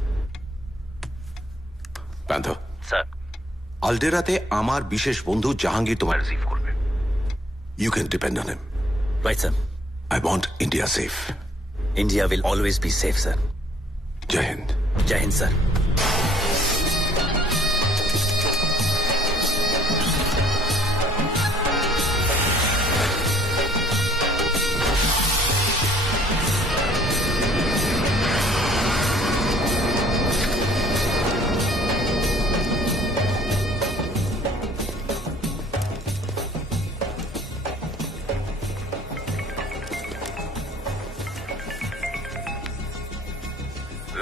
Panther, sir, আলডেরাতে আমার বিশেষ বন্ধু জাহাঙ্গীর তোমার রিসিভ করবে। You can depend on him. Right sir. I want India safe. India will always be safe sir. Jai Hind. Jai Hind sir.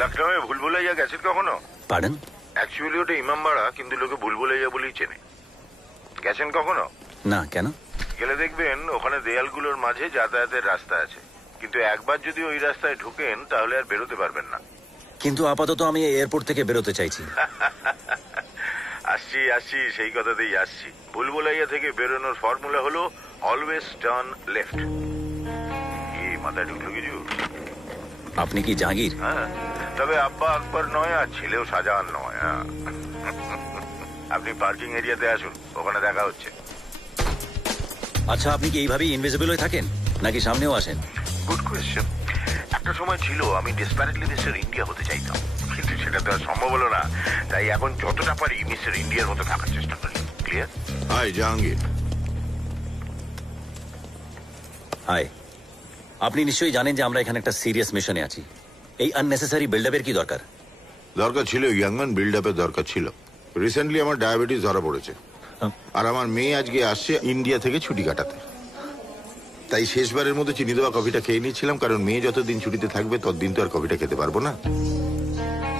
লখনৌয়ে ভুলভুলাইয়া গেছেন কখনো? Pardon? Actually ওটা ইমামবাড়া, কিন্তু লোকে ভুলভুলাইয়া বলেই চেনে। গেছেন কখনো? না, কেন? গেলে দেখবেন ওখানে দেয়ালগুলোর মাঝে যাতায়াতের রাস্তা আছে, কিন্তু একবার যদি ওই রাস্তায় ঢুকেন তাহলে আর বেরোতে পারবেন না। কিন্তু আপাতত আমি এয়ারপোর্ট থেকে বেরোতে চাইছি। আসছি সেই কথাতেই আসছি। ভুলভুলাইয়া থেকে বেরোনোর ফর্মুলা হলো অলওয়েজ টার্ন লেফট। কি মাথায় ঢুকলো কিছু? আপনি কি জাহাঙ্গীর? হ্যাঁ, তবে আব্বা আকবর নয় আর ছেলেও শাহজাহান নয়। হ্যাঁ, আপনি পার্কিং এরিয়াতে আসুন, ওখানে দেখা হচ্ছে। আচ্ছা, আপনি কি এইভাবেই ইনভিজিবল হয়ে থাকেন নাকি সামনেও আসেন? Good question. একটা সময় ছিল আমি ডেসপারেটলি মিস্টার ইন্ডিয়া হতে চাইতাম, কিন্তু সেটা তো আর সম্ভব হলো না। তাই এখন যতটা পারি মিস্টার ইন্ডিয়ার মতো থাকার চেষ্টা করি। ক্লিয়ার? হাই জাহাঙ্গীর। হাই। আপনি নিশ্চয়ই জানেন যে আমরা এখানে একটা সিরিয়াস মিশনে আছি। এই আননেসেসারি বিল্ডআপের কি দরকার? দরকার ছিল ইয়াংম্যান বিল্ড আপের দরকার ছিল। রিসেন্টলি আমার ডায়াবেটিস ধরা পড়েছে, আর আমার মেয়ে আজকে আসছে ইন্ডিয়া থেকে ছুটি কাটাতে। তাই শেষবারের মতো চিনি দেওয়া কফিটা খেয়ে নিচ্ছিলাম, কারণ মেয়ে যতদিন ছুটিতে থাকবে ততদিন তো আর কফিটা খেতে পারবো না।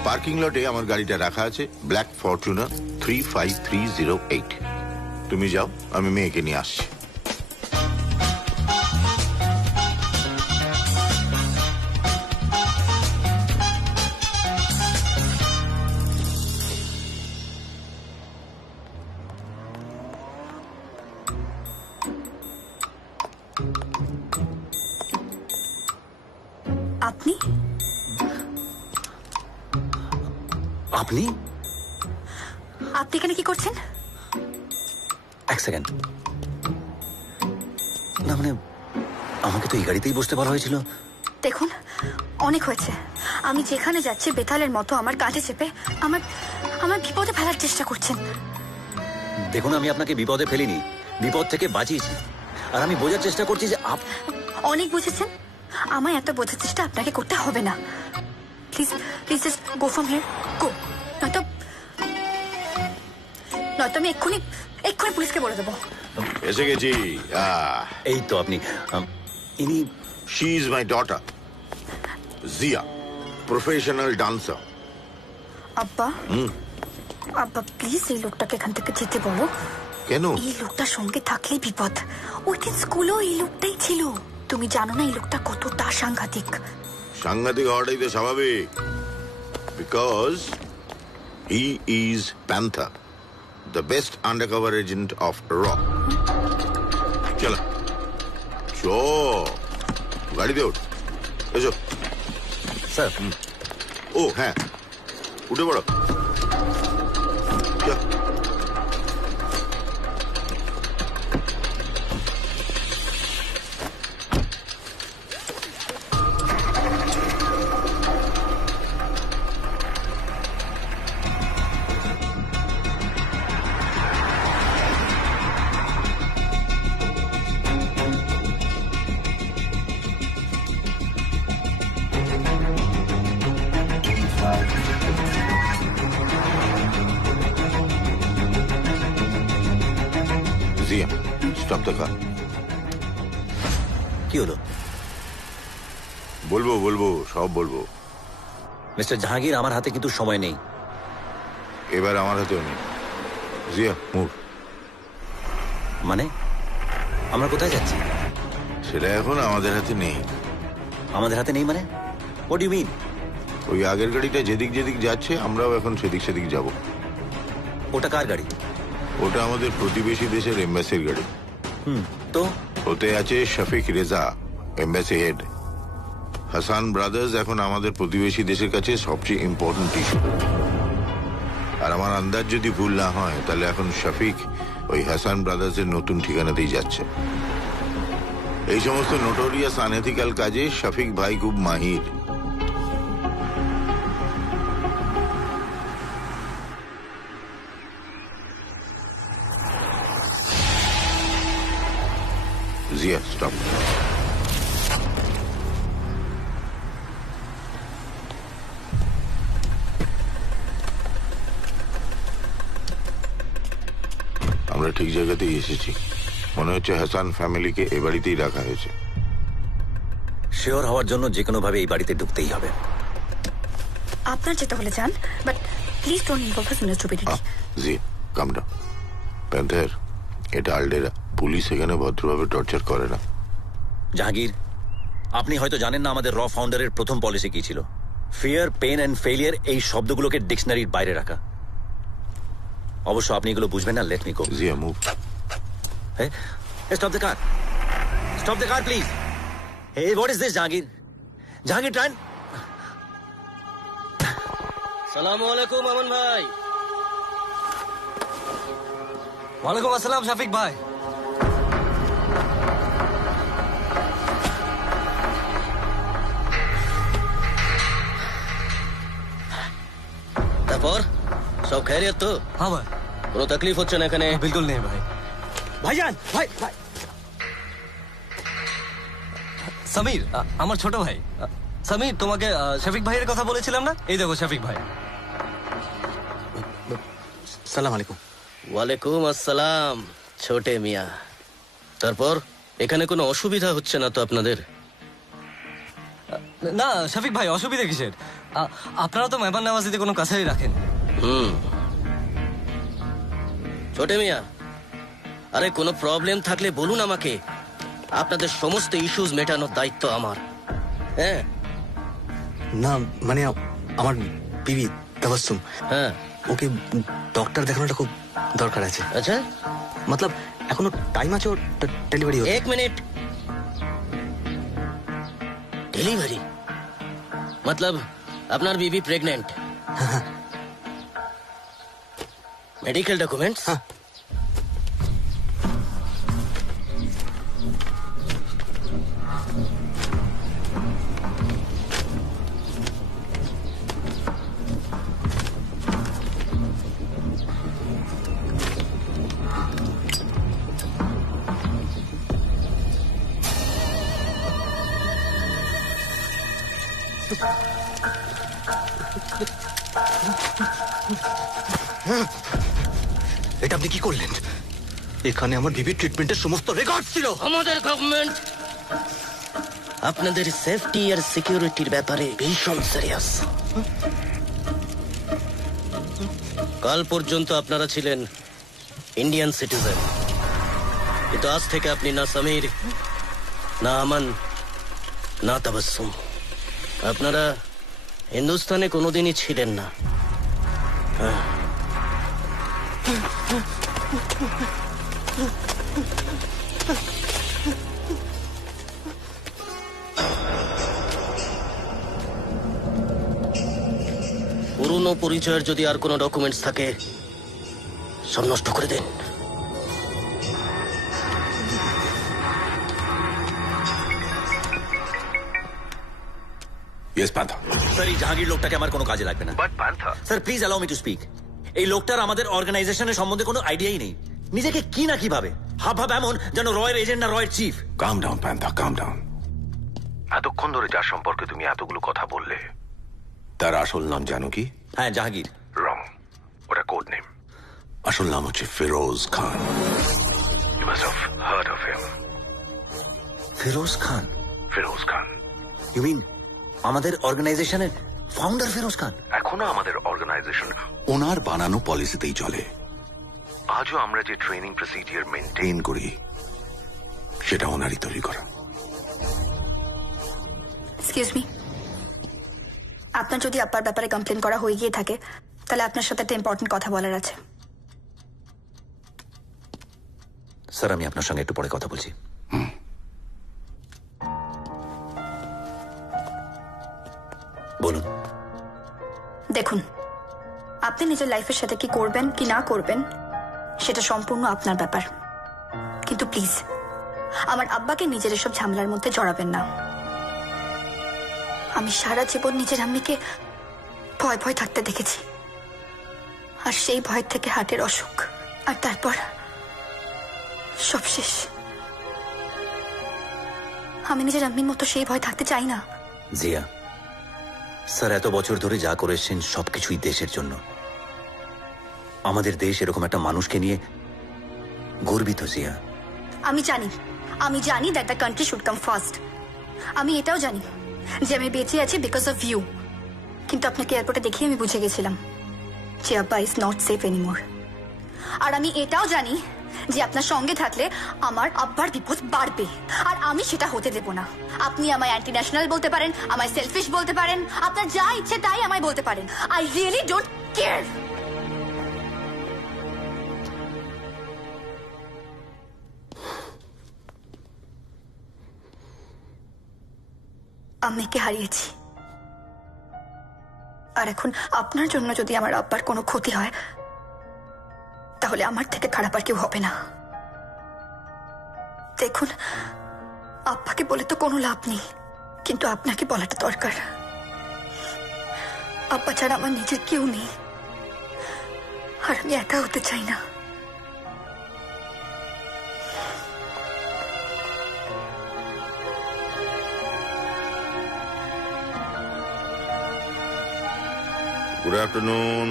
পার্কিং লটে আমার গাড়িটা রাখা আছে, ব্ল্যাক ফরচুনার 35308। তুমি যাও, আমি মেয়েকে নিয়ে আসছি। আপনি আপনি আপনি এখানে কি করছেন? এক সেকেন্ড। না মানে, আমাকে তো এই গাড়িতেই বসতে বলা হয়েছিল। দেখুন, অনেক হয়েছে। আমি যেখানে যাচ্ছি বেতালের মতো আমার কাঁধে চেপে আমার আমার বিপদে ফেলার চেষ্টা করছেন। দেখুন, আমি আপনাকে বিপদে ফেলিনি, বিপদ থেকে বাঁচিয়েছি। আর আমি বোঝার চেষ্টা করছি যে অনেক বুঝেছেন। আমায় এত বোঝার চেষ্টা আপনাকে করতে হবে না। Please please just go from here, go. নয়তো আমি এক্ষুনি পুলিশকে বলে দেবো। এসে গেছি। এই তো আপনি। ইনি she is my daughter Zia, professional dancer. আব্বা, আব্বা প্লিজ এই লোকটাকে এখান থেকে যেতে বলো। কেন? এই লোকটার সঙ্গে থাকলেই বিপদ। ওই দিন স্কুলেও এই লোকটাই ছিল। তুমি জানো না এই লোকটা কতটা সাংঘাতিক। সাংঘাতিক হওয়াটাই তো স্বাভাবিক, because he is panther, the best undercover agent of র। চলো গাড়িতে ওঠ, এসো। স্যার। ও হ্যাঁ, উঠে পড়ো। Zia stop the car. কি হলো? বলবো সব বলবো। মিস্টার জাহাঙ্গীর, আমার হাতে কিন্তু সময় নেই। এবার আমার হাতেও নেই। জিয়া মুভ। মানে আমরা কোথায় যাচ্ছি? সেটা এখন আমাদের হাতে নেই। আমাদের হাতে নেই মানে? What do you mean? ওই আগের গাড়িটা যেদিক যেদিক যাচ্ছে আমরাও এখন সেদিক সেদিক যাব। ওটা কার গাড়ি? ওটা আমাদের প্রতিবেশী দেশের এম্বাসির গাড়ি। তো ওতে আছে Shafiq Reza, embassy head. Hasan brothers এখন আমাদের প্রতিবেশী দেশের কাছে সবচেয়ে ইম্পর্টেন্ট ইস্যু। আর আমার আন্দাজ যদি ভুল না হয় তাহলে এখন শফিক ওই হাসান ব্রাদার্সের নতুন ঠিকানাতেই যাচ্ছে। এই সমস্ত নোটোরিয়াস আনএথিক্যাল কাজে শফিক ভাই খুব মাহির। জিয়া স্টপ। আমরা ঠিক জায়গাতেই এসেছি। মনে হচ্ছে হাসান ফ্যামিলিকে এ বাড়িতেই রাখা হয়েছে। শিওর হওয়ার জন্য যে কোনো ভাবে এই বাড়িতে ঢুকতেই হবে। আপনার যেতে হলে যান, but please don't involve us in the stupidity. জি কাম ডাউন। প্যান্থার, এটা আলডেরা। পুলিশ এখানে ভদ্রভাবে টর্চার করে না। জাহাঙ্গীর, আপনি হয়তো জানেন না আমাদের র ফাউন্ডারের প্রথম পলিসি কি ছিল। ফিয়ার, পেন অ্যান্ড ফেলিয়ার এই শব্দগুলোকে ডিকশনারির বাইরে রাখা। অবশ্য আপনি এগুলো বুঝবেন না। Let me go. Zia move. Stop the car, stop the car please. Hey, what is this, Jahangir? Jahangir, try and... সালামু আলাইকুম আমান ভাই। ওয়ালাইকুম আসসালাম শফিক ভাই। তারপর সব খैरियत তো? হ্যাঁ ভাই। কোনো তকলিফ হচ্ছে না এখানে? বিলকুল নেই ভাই। ভাইজান, ভাই ভাই সমীর, আমার ছোট ভাই। সমীর, তোমাকে শফিক ভাইয়ের কথা বলেছিলাম না? এই দেখো শফিক ভাই। সালাম আলাইকুম। ওয়ালাইকুম আসসালাম ছোটে মিয়া। তারপর এখানে কোনো অসুবিধা হচ্ছে না তো আপনাদের? না শফিক ভাই, অসুবিধা কিসের? আপনারা তো মেহমান নামাজিতে কোনো কাছারি রাখেন। ছোটে মিয়া, আরে কোনো প্রবলেম থাকলে বলুন আমাকে। আপনাদের সমস্ত ইস্যুজ মেটানোর দায়িত্ব আমার। হ্যাঁ না মানে আমার বিবি তাবাসসুম, হ্যাঁ, ওকে ডক্টর দেখানোটা খুব দরকার আছে। আচ্ছা, মতলব এখনো টাইম আছে ওর ডেলিভারি হতে। এক মিনিট। ডেলিভারি মতলব আপনার বিবি প্রেগনেন্ট? Medical documents? এটা আপনি কি করলেন? এখানে আমার বিবির ট্রিটমেন্টের সমস্ত রেকর্ড ছিল। আমাদের গভর্নমেন্ট আপনাদের সেফটি আর সিকিউরিটির ব্যাপারে ভীষণ সিরিয়াস। কাল পর্যন্ত আপনারা ছিলেন ইন্ডিয়ান সিটিজেন, কিন্তু আজ থেকে আপনি না সমীর, না আমান, না তাবাসসুম। আপনারা হিন্দুস্তানে কোনোদিনই ছিলেন না। পুরনো পরিচয়ের যদি আর কোনো ডকুমেন্টস থাকে সব নষ্ট করে দিন। ইয়েস পান্থা। স্যার, এই জাহাঙ্গীর লোকটাকে আমার কোনো কাজে লাগবে না। But Panther, sir please allow me to speak. এই লোকটার আমাদের অর্গানাইজেশনের সম্বন্ধে কোনো আইডিয়াই নেই। নিজেকে কি না কিভাবে হাব ভাব এমন যেন রয়ের এজেন্ট না রয়ের চিফ। কাম ডাউন পান্থা, কাম ডাউন। এতক্ষণ ধরে যার সম্পর্কে তুমি এতগুলো কথা বললে তার আসল নাম জানো কি? হ্যাঁ, জাহাঙ্গীর। রং, ওটা কোড নেম। আসল নাম হচ্ছে Firoz Khan. You must have heard of him. Firoz Khan? Firoz Khan you mean আমাদের অর্গানাইজেশনের ফাউন্ডার ফিরোজ খান? এখনো আমাদের অর্গানাইজেশন ওনার বানানো পলিসিতেই চলে। আজও আমরা যে ট্রেনিং প্রসিডিওর মেনটেন করি সেটা ওনারই তৈরি করা। এক্সকিউজ মি, আপনার যদি আব্বার ব্যাপারে কমপ্লেন করা হয়ে গিয়ে থাকে তাহলে আপনার সাথে একটা ইম্পর্টেন্ট কথা বলার আছে। স্যার আমি আপনার সঙ্গে একটু পরে কথা বলছি। বলুন। দেখুন, আপনি নিজের লাইফের সাথে কি করবেন কি না করবেন সেটা সম্পূর্ণ আপনার ব্যাপার, কিন্তু প্লিজ আমার আব্বাকে নিজের এসব ঝামেলার মধ্যে জড়াবেন না। আমি সারা জীবন নিজের আম্মিকে ভয় ভয় থাকতে দেখেছি, আর সেই ভয় থেকে হার্টের অসুখ, আর তারপর সব শেষ। আমি নিজের আম্মির মতো সেই ভয় থাকতে চাই না। জিয়া স্যার এত বছর ধরে যা করেছেন সবকিছুই দেশের জন্য। আমাদের দেশ এরকম একটা মানুষকে নিয়ে গর্বিত জিয়া। আমি জানি that the country should come first. আমি এটাও জানি যে আমি বেঁচে আছি বিকজ অফ ইউ। কিন্তু আপনাকে এয়ারপোর্টে দেখে আমি বুঝে গেছিলাম যে আব্বা ইজ নট সেফ এনিমোর। আর আমি এটাও জানি যে আপনার সঙ্গে থাকলে আমার আব্বার বিপদ বাড়বে, আর আমি সেটা হতে দেব না। আপনি আমায় অ্যান্টি ন্যাশনাল বলতে পারেন, আমায় সেলফিশ বলতে পারেন, আপনার যা ইচ্ছে তাই আমায় বলতে পারেন। I really don't care. আম্মিকে হারিয়েছি, আর এখন আপনার জন্য যদি আমার আব্বার কোনো ক্ষতি হয় তাহলে আমার থেকে খারাপ আর কেউ হবে না। দেখুন, আব্বাকে বলে তো কোনো লাভ নেই, কিন্তু আপনাকে বলাটা দরকার। আব্বা ছাড়া আমার নিজের কেউ নেই, আর আমি একা হতে চাই না। Good afternoon.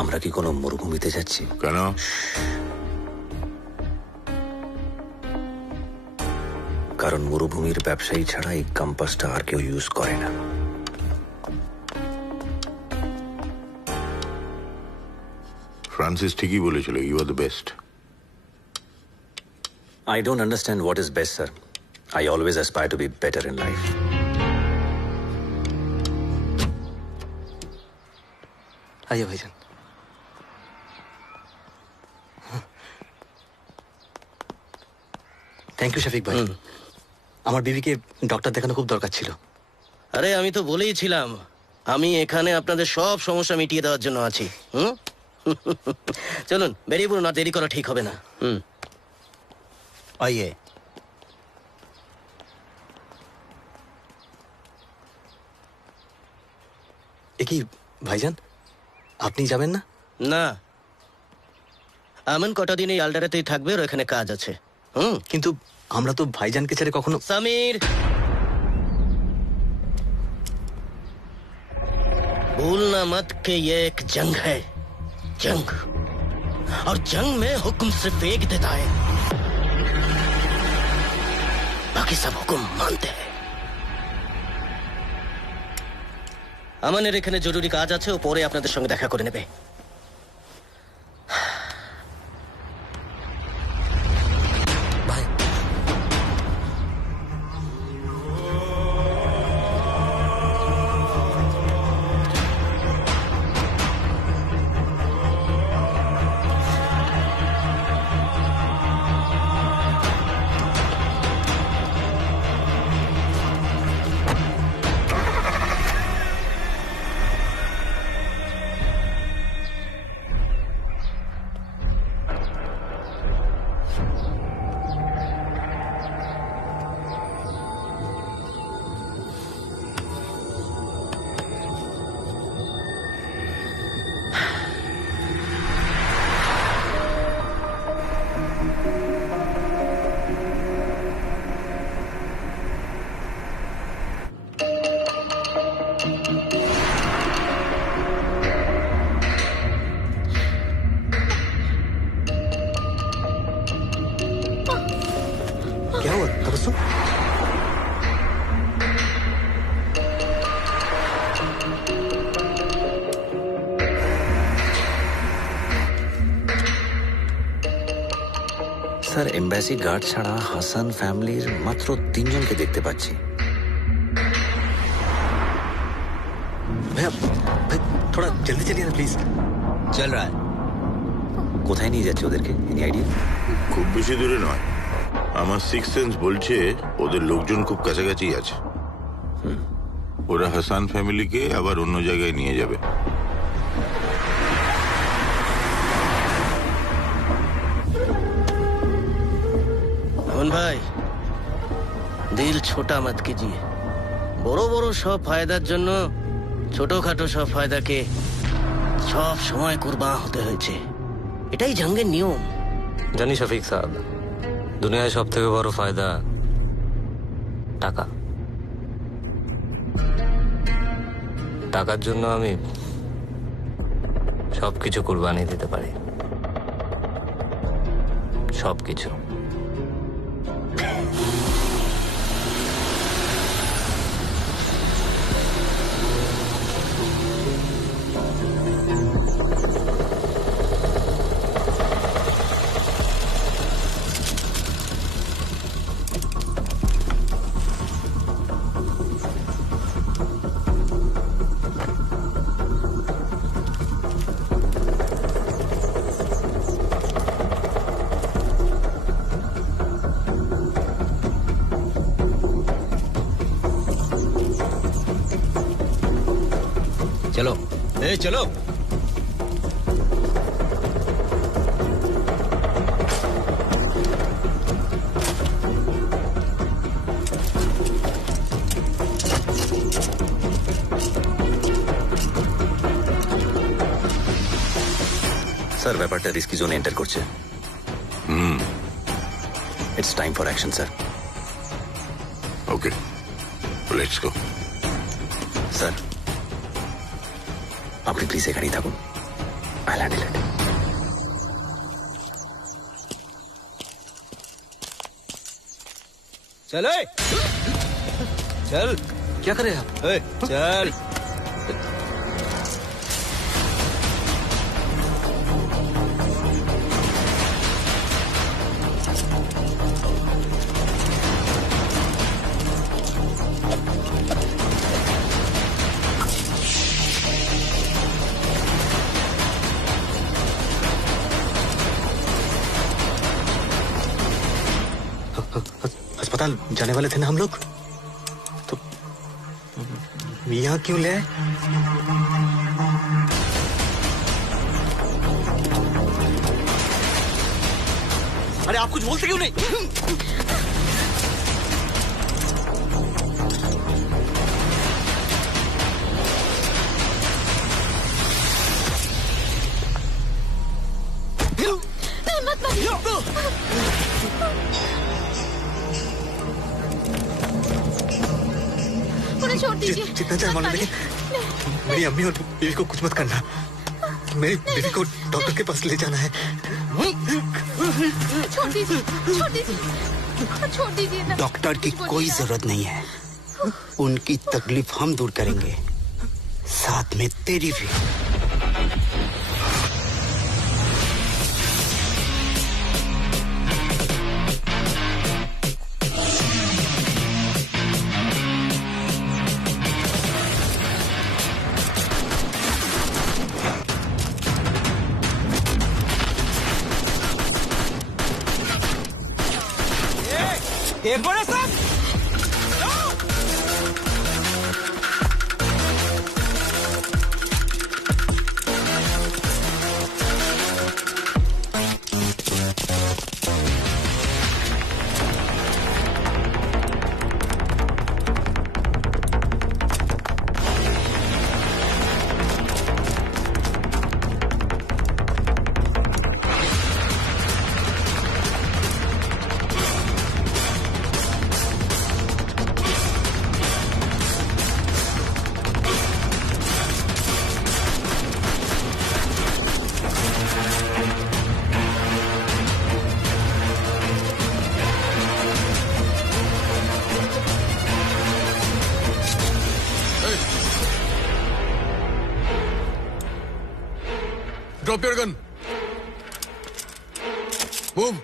আমরা কি কোনো মরুভূমিতে যাচ্ছি? কেন? কারণ মরুভূমির ব্যবসায়ী ছাড়া এই কম্পাসটা আর কেউ ইউজ করে না। ফ্রান্সিস ঠিকই বলেছিল, you are the best. I don't understand what is best, sir. I always aspire to be better in life. आइए भाईजान। থ্যাংক ইউ শফিক ভাই। আমার বিবিকে ডক্টর দেখানো খুব দরকার ছিল। আরে আমি তো বলেইছিলাম আমি এখানে আপনাদের সব সমস্যা মিটিয়ে দেওয়ার জন্য আছি। চলুন বেরিয়ে পড়ুন, আর দেরি করা ঠিক হবে না। আইয়ে। এ কি ভাইজান, আপনি যাবেন না? না, এমন কটা দিন এই আলডারাতেই থাকবে, ওর এখানে কাজ আছে। কিন্তু আমরা তো ভাইজানকে ছেড়ে কখনো। समीर, भूलना मत कि ये एक जंग है, जंग, और जंग में हुक्म सिर्फ एक देता है, बाकी सब हुक्म मानते हैं। আমানের এখানে জরুরি কাজ আছে, ও পরে আপনাদের সঙ্গে দেখা করে নেবে। বসো। স্যার এম্বাসি গার্ড ছাড়া হাসান ফ্যামিলির মাত্র 3 জনকে দেখতে পাচ্ছি। भैया भाई थोड़ा जल्दी चलिए ना प्लीज। चल रहा है। কোথায় নিয়ে যাচ্ছে ওদেরকে? Any idea? খুব বেশি দূরে নয়, আমার সিক্স সেন্স বলছে ওদের লোকজন খুব কাছাকাছি আছে। ওরা হাসান ফ্যামিলিকে আবার অন্য জায়গায় নিয়ে যাবে। अमन भाई দিল ছোটা মত কিজিয়ে। বড় বড় সব ফায়দার জন্য ছোটখাটো সব ফায়দাকে সব সময় কুরবান হতে হয়েছে। এটাই জঙ্গের নিয়ম। জানি শফিক সাহেব, দুনিয়ায় সব থেকে বড় ফায়দা টাকা। টাকার জন্য আমি সবকিছু কুরবানি দিতে পারি, সবকিছু। চলো ए चलो। স্যার ব্যাপারটা রিস্কি জোনে এন্টার করছে। It's time for action sir. Okay, let's go. Sir আপনি প্লিজ এখানেই থাকুন, আই হ্যান্ডেল ইট। चल ए। चल। क्या कर रहे हैं आप? ए, चल। अस्पताल जाने वाले थे ना हम लोग, तो यहाँ क्यों ले आए? अरे आप कुछ बोलते क्यों नहीं? उन्हें छोड़ दीजिए। जितना चाहे मालूम, लेकिन मेरी अम्मी और बीवी को कुछ मत करना। मेरी बीवी को डॉक्टर के पास ले जाना है। छोड़ दीजिए, छोड़ दीजिए, छोड़ दीजिए ना। डॉक्टर की कोई जरूरत नहीं है, उनकी तकलीफ हम दूर करेंगे, साथ में तेरी भी। एक बड़े साहब। Drop your gun. Move.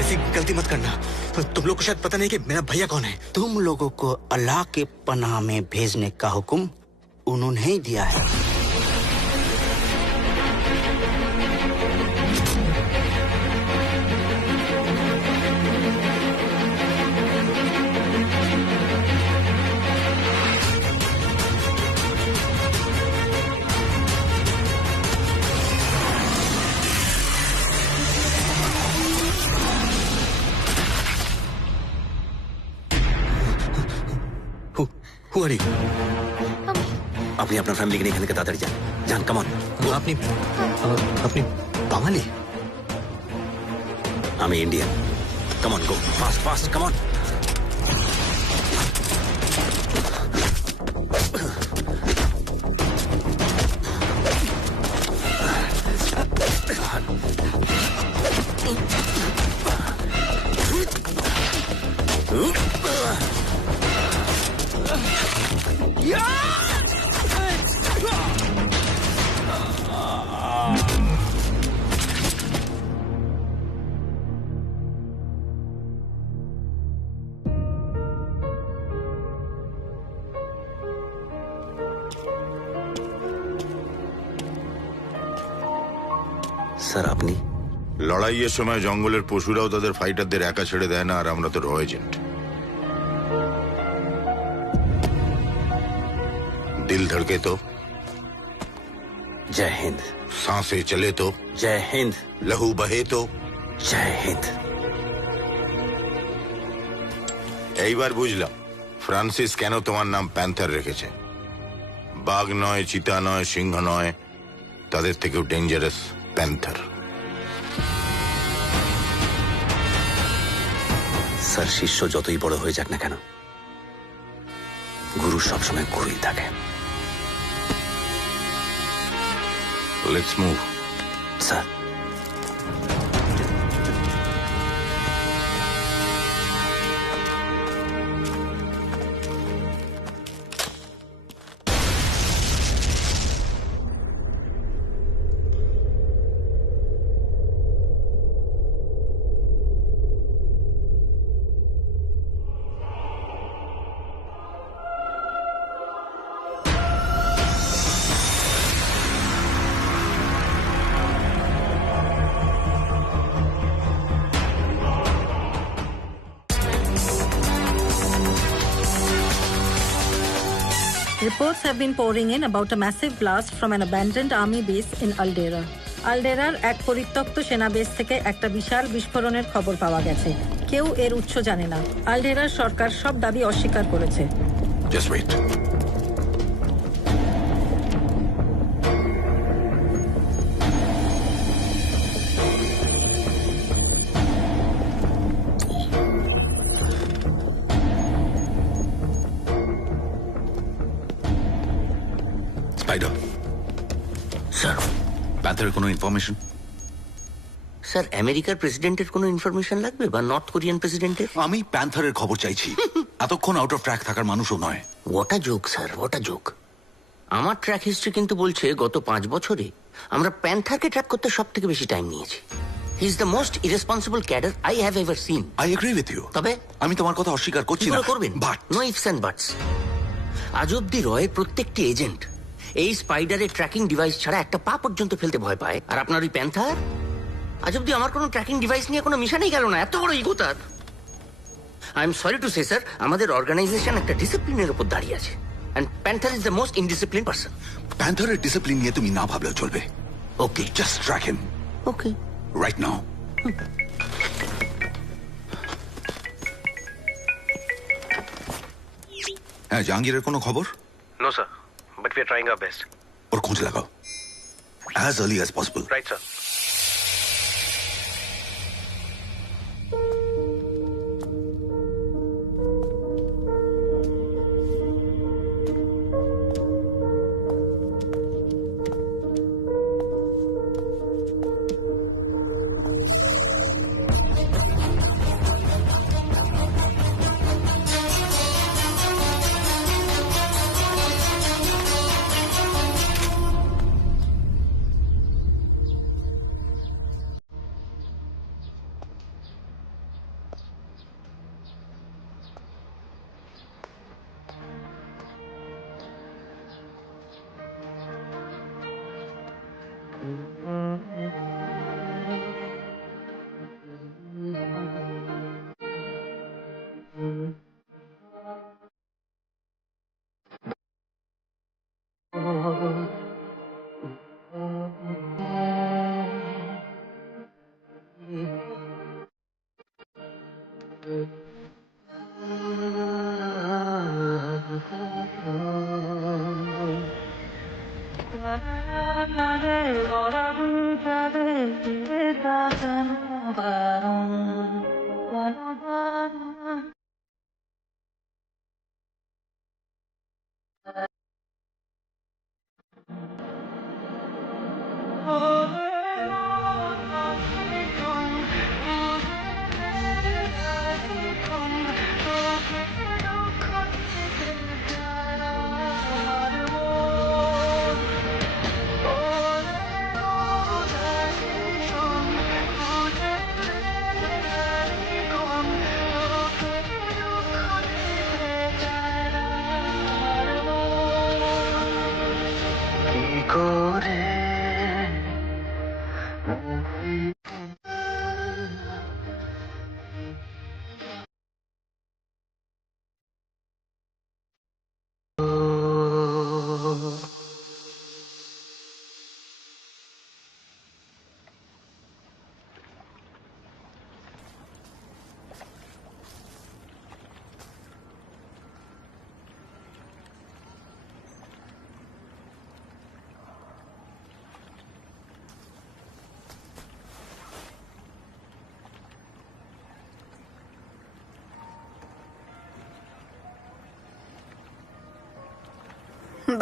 ऐसी गलती मत करना। तुम लोग को शायद पता नहीं कि मेरा भैया कौन है। तुम लोगों को अल्लाह के पनाह में भेजने का हुक्म उन्होंने ही दिया है। Who are you? আপনি আপনার ফ্যামিলিকে নিয়ে এখান থেকে তাড়াতাড়ি যান। যান, কাম অন। আপনি বাঙালি? আমি Indian. Come on, go fast fast, come on. Sir আপনি? লড়াইয়ের সময় জঙ্গলের পশুরাও তাদের ফাইটারদের একা ছেড়ে দেয় না, আর আমরা তো র এজেন্ট। दिल धड़के तो जय हिंद। सांसें चले तो जय हिंद। लहू बहे तो जय हिंद। এইবার বুঝলাম ফ্রান্সিস কেন তোমার নাম প্যান্থার রেখেছে। বাঘ নয়, চিতা নয়, সিংহ নয়, তাদের থেকেও ডেঞ্জারাস প্যান্থার। স্যার শিষ্য যতই বড় হয়ে যাক না কেন, গুরু সবসময় গুরুই থাকে। Let's move. Sir Reports have been pouring in about a massive blast from an abandoned army base in Aldera. আলডেরার এক পরিত্যক্ত সেনা বেস থেকে একটা বিশাল বিস্ফোরণের খবর পাওয়া গেছে। কেউ এর উৎস জানে না। আলডেরার সরকার সব দাবি অস্বীকার করেছে। Just wait. স্পাইডার স্যার, প্যান্থারের কোনো ইনফরমেশন? স্যার আমেরিকার প্রেসিডেন্টের কোনো ইনফরমেশন লাগবে বা নর্থ কোরিয়ান প্রেসিডেন্টের? আমি প্যান্থারের খবর চাইছি। এতক্ষণ আউট অফ ট্র্যাক থাকার মানুষও নয়। What a joke sir, what a joke. আমার ট্র্যাক হিস্ট্রি কিন্তু বলছে গত 5 বছরে আমরা প্যান্থারকে ট্র্যাক করতে সব থেকে বেশি টাইম নিয়েছি। He is the most irresponsible cadre I have ever seen. I agree with you. তবে আমি তোমার কথা অস্বীকার করছি না। করবেন but no ifs and buts. আজ অব্দি রয়ের প্রত্যেকটি এজেন্ট এই স্পাইডারের ট্র্যাকিং ডিভাইস ছাড়া একটা পা পর্যন্ত ফেলতে ভয় পায়, আর আপনার ওই প্যান্থার আজ অব্দি আমার কোনো ট্র্যাকিং ডিভাইস নিয়ে কোনো মিশনেই গেল না, এত বড় ইগো তার। I am sorry to say sir, আমাদের অর্গানাইজেশন একটা ডিসিপ্লিনের উপর দাঁড়িয়ে আছে, and Panther is the most indiscipline person. প্যান্থারের ডিসিপ্লিন নিয়ে তুমি না ভাবলেও চলবে। Okay, just track him okay, right now. হ্যাঁ, জাহাঙ্গীরের কোনো খবর? No sir, but we are trying our best. ওর খোঁজ লাগাও as early as possible. Right sir.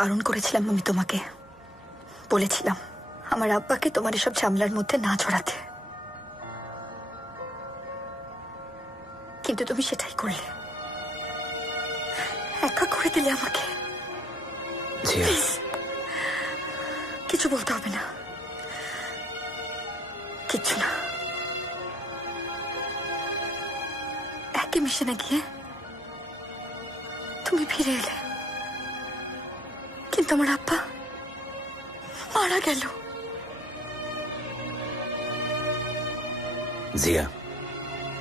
বারণ করেছিলাম আমি তোমাকে, বলেছিলাম আমার আব্বাকে তোমার এসব ঝামেলার মধ্যে না জড়াতে, কিন্তু তুমি সেটাই করলে, একা করে দিলে আমাকে। Please, কিছু বলতে হবে না, কিচ্ছু না। একই মিশনে গিয়ে তুমি ফিরে এলে, কিন্তু আমার আব্বা মারা গেল। জিয়া,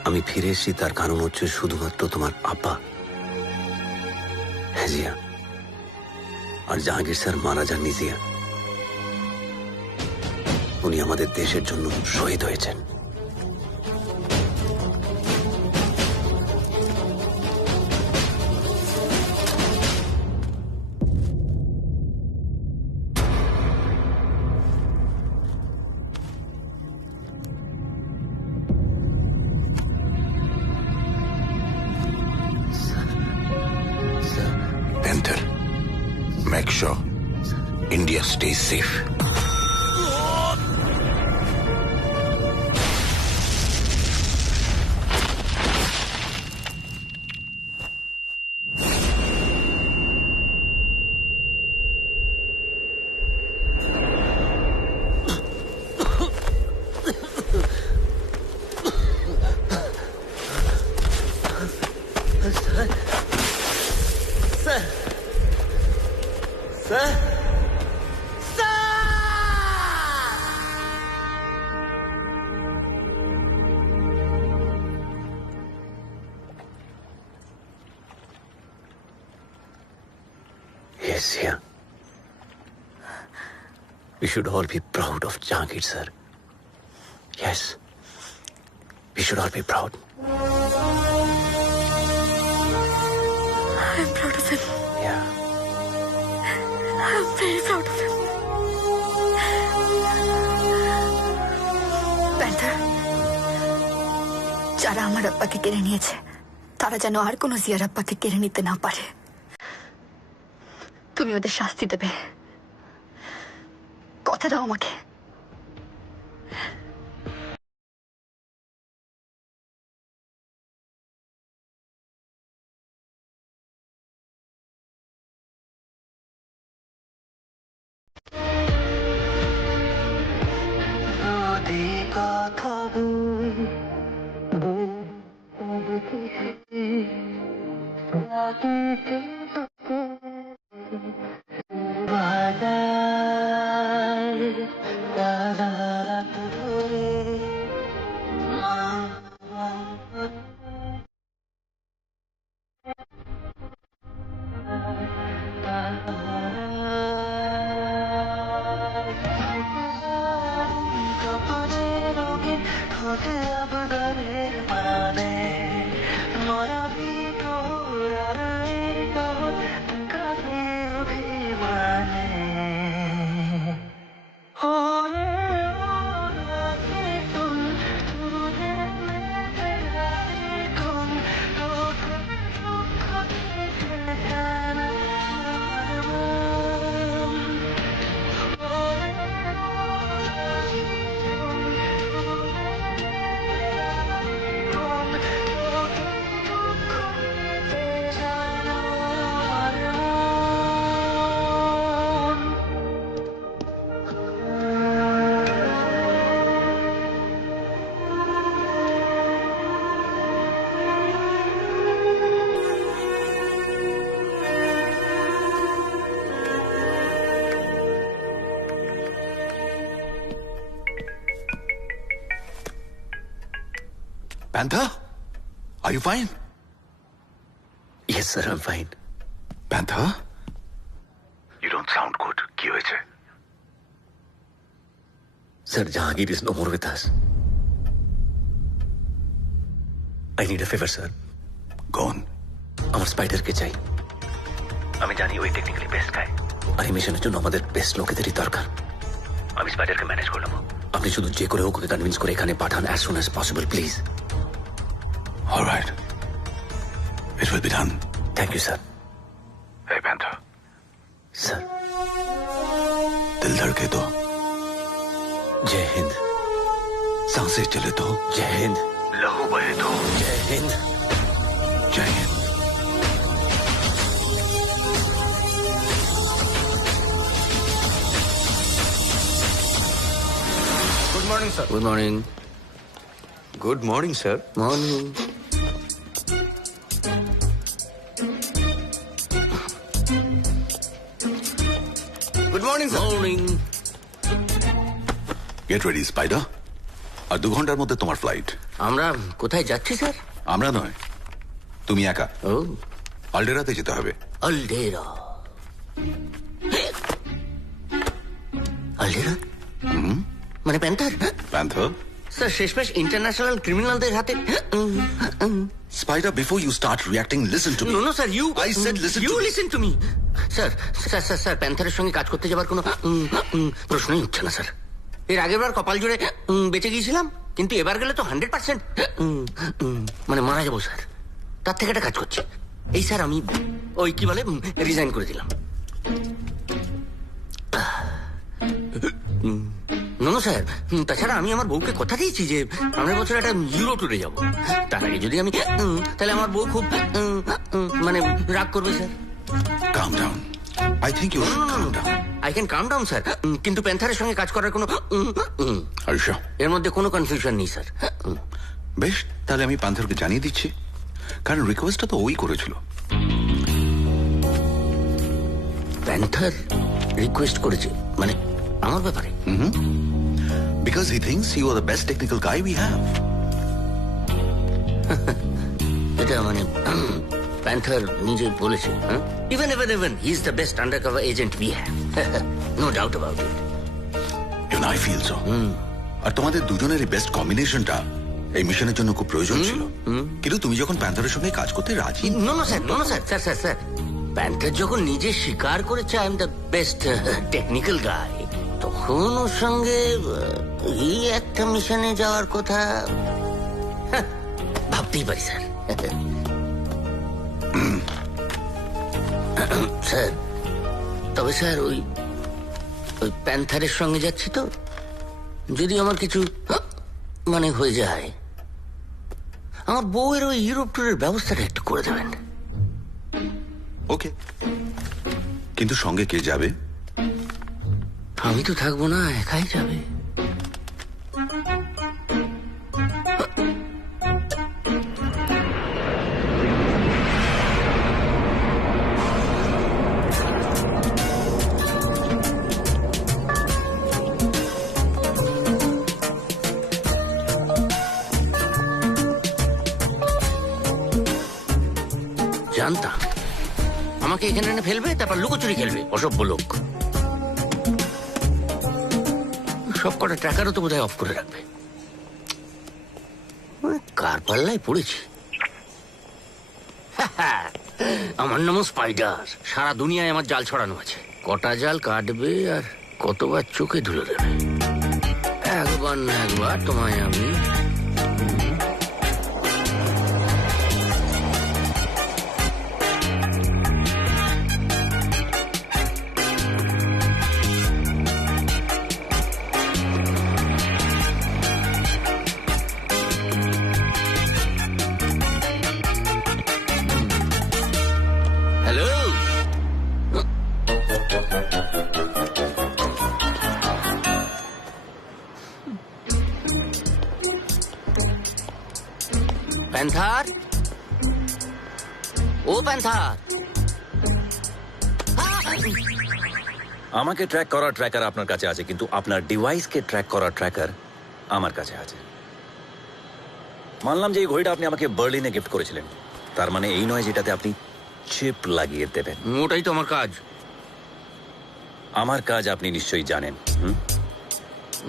আমি ফিরে এসেছি তার কারণ হচ্ছে শুধুমাত্র তোমার আব্বা। হ্যাঁ জিয়া, আর জাহাঙ্গীর স্যার মারা যাননি জিয়া, উনি আমাদের দেশের জন্য শহীদ হয়েছেন। Panther, make sure India stays safe. Yes, yeah. We should all be proud of Jahangir, sir. Yes. We should all be proud. I'm proud of him. Yeah. I'm very proud of him. Panther, যারা আমার আব্বাকে কেড়ে নিয়েছে তারা যেন আর কোনো জিয়ার আব্বাকে কেড়ে নিতে না পারে। তুমি ওদের শাস্তি দেবে, কথা দাও আমাকে। Panther? Are you fine? Yes, sir, I'm fine. Panther? You don't sound good. কি হয়েছে? Sir, Jahangir is no more with us. I need a favor, sir. Go on. আমার স্পাইডারকে চাই। আমি জানি ওই টেকনিক্যালি বেস্ট গাই, আর এই মিশনের জন্য আমাদের বেস্ট লোকেদেরই দরকার। আমি স্পাইডারকে ম্যানেজ করে নেবো। আপনি শুধু যে করে হোক ওকে কনভিন্স করে এখানে পাঠান as soon as possible, please. All right. It will be done. Thank you, sir. Hey, Panther. Sir. दिल धड़के तो जय हिंद। सांसें चले तो जय हिंद। लहू बहे तो Jai Hind. Jai Hind. Good morning sir. Good morning. Good morning sir. Morning. Good morning sir. Morning. Get ready Spider. আর 2 ঘন্টার মধ্যে তোমার ফ্লাইট। আমরা কোথায় যাচ্ছি স্যার? আমরা নয়, তুমি একা। ও, আলডেরাতে যেতে হবে। আলডেরা। আলডেরা মানে প্যান্থার? প্যান্থার? স্যার শেষমেশ ইন্টারন্যাশনাল ক্রিমিনালদের হাতে। Spider, before you start reacting, listen to me. No, sir, you. I said listen you to me. listen to me. Sir প্যান্থারের সঙ্গে কাজ করতে যাবার কোনো প্রশ্নই উঠছে না স্যার। এর আগের বার কপাল জুড়ে বেঁচে গিয়েছিলাম, কিন্তু এবার গেলে তো 100% মানে মারা যাবো স্যার। তার থেকে একটা কাজ করছি। এই স্যার আমি ওই কি বলে রিজাইন করে দিলাম। নো স্যার, তাছাড়া আমি আমার বউকে কথা দিয়েছি যে সামনের বছর একটা ইউরো ট্যুরে যাবো। তার আগে যদি আমি তাহলে আমার বউ খুব মানে রাগ করবে sir. Calm down. I think you should calm down. I can calm down sir, কিন্তু প্যান্থারের সঙ্গে কাজ করার কোনো Are you sure? এর মধ্যে কোনো কনফিউশন নেই স্যার। বেশ, তাহলে আমি প্যান্থারকে জানিয়ে দিচ্ছি, কারণ রিকোয়েস্টটা তো ওই করেছিল। প্যান্থার রিকোয়েস্ট করেছে মানে আমার ব্যাপারে? Because he thinks you are the best technical guy we have. এটা মানে প্যান্থার নিজে বলেছে, even he is the best undercover agent we have, no doubt about it. Even I feel so. আর তোমাদের দুজনেরই বেস্ট কম্বিনেশনটা এই মিশনের জন্য খুব প্রয়োজন ছিল। কিন্তু তুমি যখন প্যান্থারের সঙ্গে কাজ করতে রাজি। নো স্যার, প্যান্থার যখন নিজে স্বীকার করেছে I am the best technical guy, তখন ওর সঙ্গে এই একটা মিশনে যাওয়ার কথা ভাবতেই পারি স্যার। স্যার, তবে স্যার ওই প্যান্থারের সঙ্গে যাচ্ছি তো, যদি আমার কিছু মানে হয়ে যায়, আমার বউয়ের ওই ইউরোপ ট্যুরের ব্যবস্থাটা একটু করে দেবেন। ওকে, কিন্তু সঙ্গে কে যাবে? আমি তো থাকবো না, একাই যাবে। জানতাম আমাকে এখানে এনে ফেলবে, তারপর লুকোচুরি খেলবে, অসভ্য লোক। সব কটা ট্র্যাকারও তো বোধহয় অফ করে রাখবে। কার পাল্লায় পড়েছি। আমার নাম স্পাইডার, সারা দুনিয়ায় আমার জাল ছড়ানো আছে। কটা জাল কাটবে আর কতবার চোখে ধুলে দেবে, একবার না একবার তোমায় আমি। হ্যালো, প্যান্থার, ও প্যান্থার। আমাকে ট্র্যাক করার ট্র্যাকার আপনার কাছে আছে, কিন্তু আপনার ডিভাইসকে ট্র্যাক করার ট্র্যাকার আমার কাছে আছে। মানলাম যে এই ঘড়িটা আপনি আমাকে বার্লিনে গিফট করেছিলেন, তার মানে এই নয় যেটাতে আপনি চিপ লাগিয়ে দেবেন। ওটাই তো আমার কাজ। আমার কাজ আপনি নিশ্চয়ই জানেন।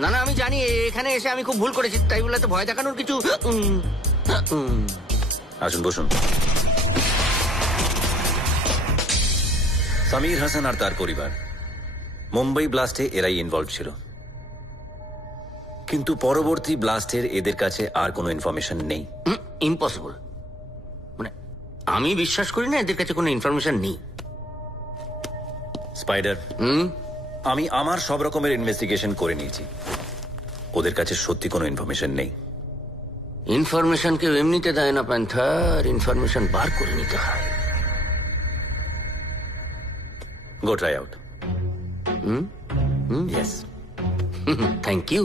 না না, আমি জানি এখানে এসে আমি খুব ভুল করেছি, তাই বলে তো ভয় দেখানোর কিছু। আসুন, বসুন। সমীর হাসান আর তার পরিবার মুম্বাই ব্লাস্টে এরাই ইনভলভ ছিল, কিন্তু পরবর্তী ব্লাস্টের এদের কাছে আর কোনো ইনফরমেশন নেই। ইম্পসিবল, মানে আমি বিশ্বাস করি না এদের কাছে কোনো ইনফরমেশন নেই। স্পাইডার, আমি আমার সব রকমের ইনভেস্টিগেশন করে নিয়েছি, ওদের কাছে সত্যি কোনো ইনফরমেশন নেই। ইনফরমেশন কেউ এমনিতে দেয় না প্যান্থার, ইনফরমেশন বার করে নিতে হয়। Go try out. Yes, thank you.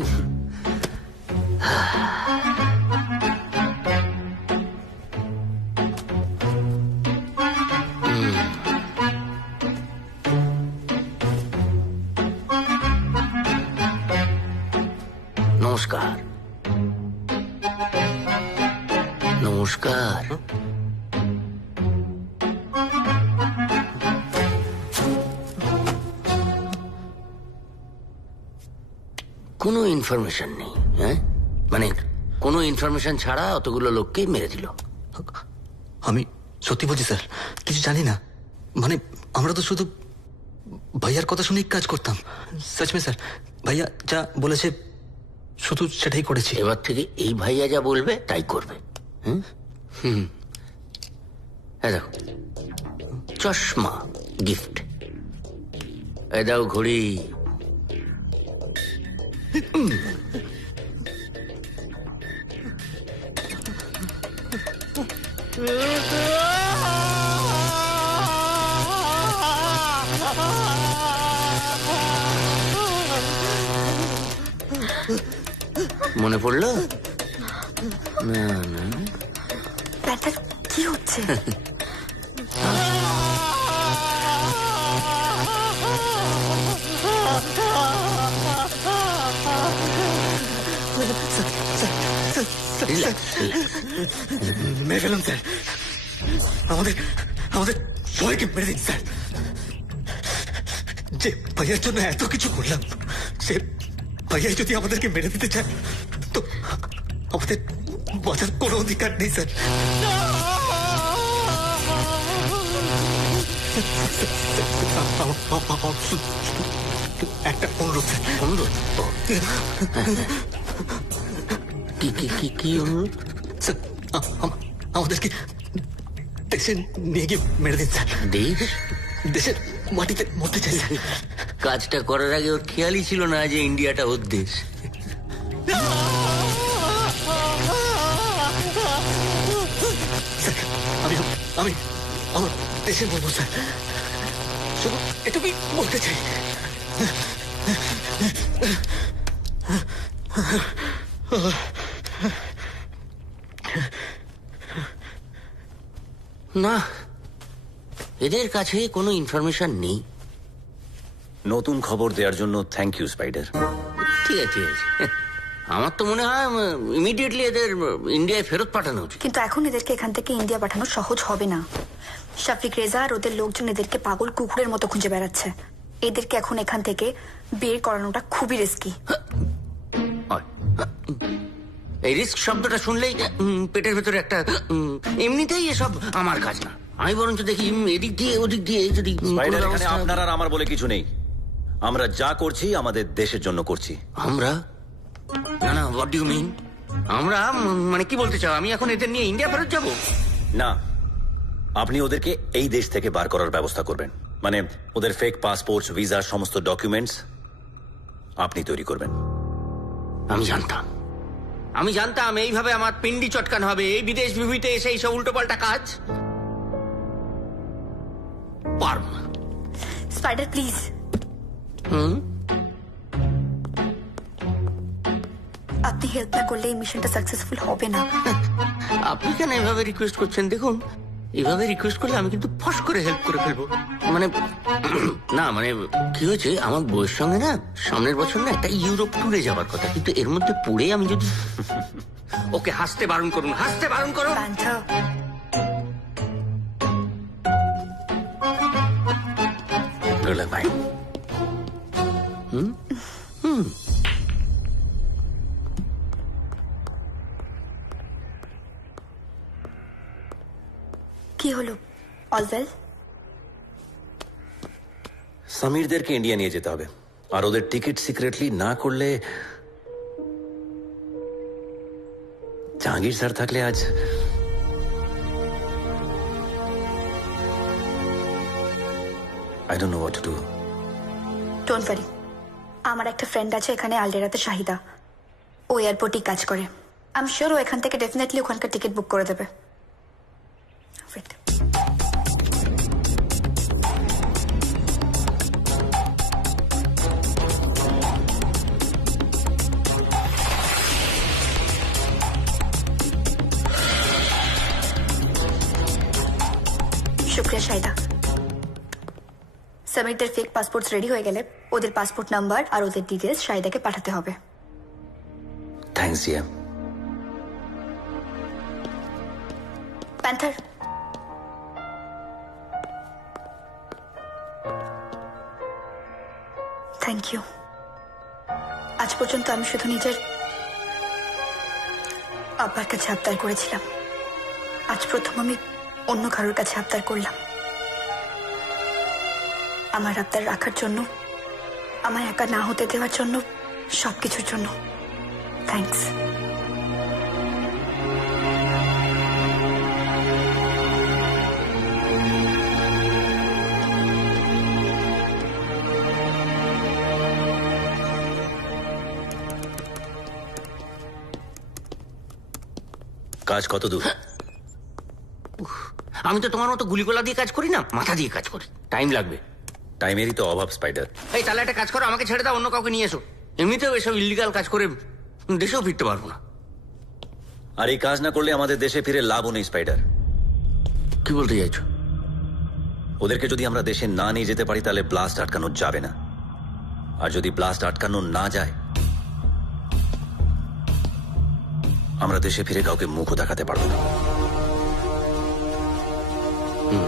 নমস্কার। নমস্কার। কোনো ইনফরমেশন নেই, হ্যাঁ, মানে কোনো ইনফরমেশন ছাড়া অতগুলো লোককে মেরে দিল। আমি সত্যি বলছি স্যার, কিছু জানি না। মানে আমরা তো শুধু ভাইয়ার কথা শুনেই কাজ করতাম। সচ মে স্যার, ভাইয়া যা বলেছে শুধু সেটাই করেছি। এবার থেকে এই ভাইয়া যা বলবে তাই করবে। হ্যাঁ, দেখো চশমা গিফট, এই দাও ঘড়ি। মনে পড়লো? না না, ব্যাটা কি হচ্ছে? মেরে ফেলুন স্যার। আমাদের আমাদের সবাইকে মেরে দিন স্যার। যে ভাইয়ার জন্য এত কিছু করলাম, সে ভাইয়া যদি আমাদেরকে মেরে দিতে চায় তো আমাদের বাঁচার কোনো অধিকার নেই স্যার। একটা অনুরোধ স্যার। অনুরোধ? কি অনুরোধ? স্যার আমাদেরকে দেশে নিয়ে গিয়ে মেরে দিন স্যার। দেশ? দেশের মাটিতে মরতে চাই স্যার। কাজটা করার আগে ওর খেয়ালই ছিল না যে ইন্ডিয়াটা ওর দেশ। আমি আমি আমার দেশে বলবো স্যার, শুধু এটুকুই বলতে চাই। না, এদের কাছে কোনো ইনফরমেশন নেই। নতুন খবর দেওয়ার জন্য থ্যাংক ইউ স্পাইডার। ঠিক আছে, ঠিক আছে। আমার তো মনে হয় ইমিডিয়েটলি এদের ইন্ডিয়ায় ফেরত পাঠানো উচিত। কিন্তু এখন এদেরকে এখান থেকে ইন্ডিয়া পাঠানো সহজ হবে না। শাফিক রেজা আর ওদের লোকজন এদেরকে পাগল কুকুরের মতো খুঁজে বেড়াচ্ছে। এদেরকে এখন এখান থেকে বের করানোটা খুবই রিস্কি। এই রিস্ক শব্দটা শুনলেই পেটের ভেতরে একটা এমনিতেই এসব আমার কাজ না। আমি বরঞ্চ দেখি এদিক দিয়ে ওদিক দিয়ে যদি স্পাইডার, এখানে আপনার আর আমার বলে কিছু নেই। আমরা যা করছি আমাদের দেশের জন্য করছি। আমরা? না না, হোয়াট ডু ইউ মিন? আমরা মানে কি বলতে চাও? আমি এখন এদের নিয়ে ইন্ডিয়া ফেরত যাব? না, আপনি ওদেরকে এই দেশ থেকে বার করার ব্যবস্থা করবেন। মানে ওদের ফেক পাসপোর্ট, ভিসা, সমস্ত ডকুমেন্টস আপনি তৈরি করবেন। আমি জানতাম এইভাবে আমার পিন্ডি চটকান হবে। এই বিদেশ বিভূতিতে এসে এইসব উল্টোপাল্টা কাজ পারব না। Spider please. আপনি হেল্প না করলে এই মিশনটা সাকসেসফুল হবে না। আপনি কেন এভাবে রিকোয়েস্ট করছেন? দেখুন, এভাবে রিকোয়েস্ট করলে আমি কিন্তু ফস করে হেল্প করে ফেলবো। মানে না, মানে কি হয়েছে, আমার বউয়ের সঙ্গে না সামনের বছর না একটা ইউরোপ ট্যুরে যাওয়ার কথা, কিন্তু এর মধ্যে পড়ে আমি যদি ওকে হাসতে বারণ করুন, হাসতে বারণ করুন। ভাই কি হলো? All well? সমীরদেরকে ইন্ডিয়া নিয়ে যেতে হবে, আর ওদের টিকিট সিক্রেটলি না করলে জাহাঙ্গীর স্যার থাকলে আজ I don't know what to do. Don't worry, আমার একটা ফ্রেন্ড আছে এখানে আলডেরাতে, শাহিদা। ও এয়ারপোর্টেই কাজ করে। আই এম শিওর ও এখান থেকে ডেফিনেটলি ওখানকার টিকিট বুক করে দেবে। শুক্রিয়া শাহিদা। সমীরদের ফেক পাসপোর্ট রেডি হয়ে গেলে ওদের পাসপোর্ট নাম্বার আর ওদের ডিটেলস শাহিদাকে পাঠাতে হবে। Thanks Zia. Panther, thank you. আজ পর্যন্ত আমি শুধু নিজের আব্বার কাছে আবদার করেছিলাম, আজ প্রথম আমি অন্য কারোর কাছে আবদার করলাম। আমার আবদার রাখার জন্য, আমার একা না হতে দেওয়ার জন্য, সবকিছুর জন্য থ্যাঙ্কস। কাজ কত দূর? আমি তো তোমার মতো গুলিগোলা দিয়ে কাজ করি না, মাথা দিয়ে কাজ করি। টাইম লাগবে। টাইমেরই তো অভাব স্পাইডার। এই তাহলে একটা কাজ করো, আমাকে ছেড়ে দাও, অন্য কাউকে নিয়ে এসো। এমনিতেও এসব ইলিগাল কাজ করে দেশেও ফিরতে পারবো না। আর এই কাজ না করলে আমাদের দেশে ফিরে লাভও নেই স্পাইডার। কি বলতে চাইছো? ওদেরকে যদি আমরা দেশে না নিয়ে যেতে পারি তাহলে ব্লাস্ট আটকানো যাবে না, আর যদি ব্লাস্ট আটকানো না যায় আমরা দেশে ফিরে কাউকে মুখও দেখাতে পারবো না। স্যার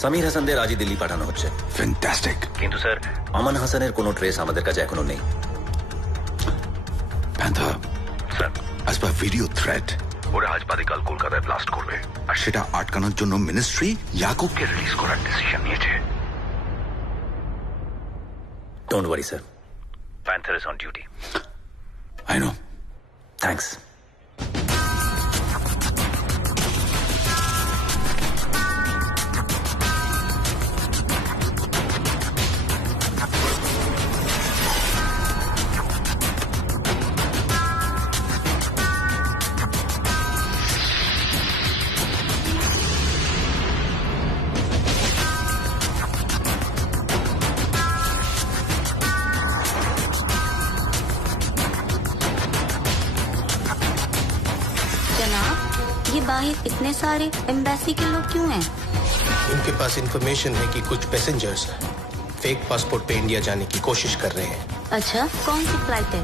সমীর হাসানদের আজই দিল্লি পাঠানো হচ্ছে। ফ্যান্টাস্টিক। কিন্তু স্যার আমান হাসানের কোনো ট্রেস আমাদের কাছে এখনো নেই। Panther, as per video threat, ওরা আজ বাদে কাল কলকাতায় ব্লাস্ট করবে, আর সেটা আটকানোর জন্য মিনিস্ট্রি ইয়াকুবকে রিলিজ করার ডিসিশন নিয়েছে। Don't worry sir, panther is on duty. I know. Thanks. जनाब, ये बाहर इतने सारे एम्बेसी के लोग क्यों हैं? इनके पास इंफॉर्मेशन है कि कुछ पैसेंजर्स फेक पासपोर्ट पे इंडिया जाने की कोशिश कर रहे हैं। अच्छा, कौन सी फ्लाइट है?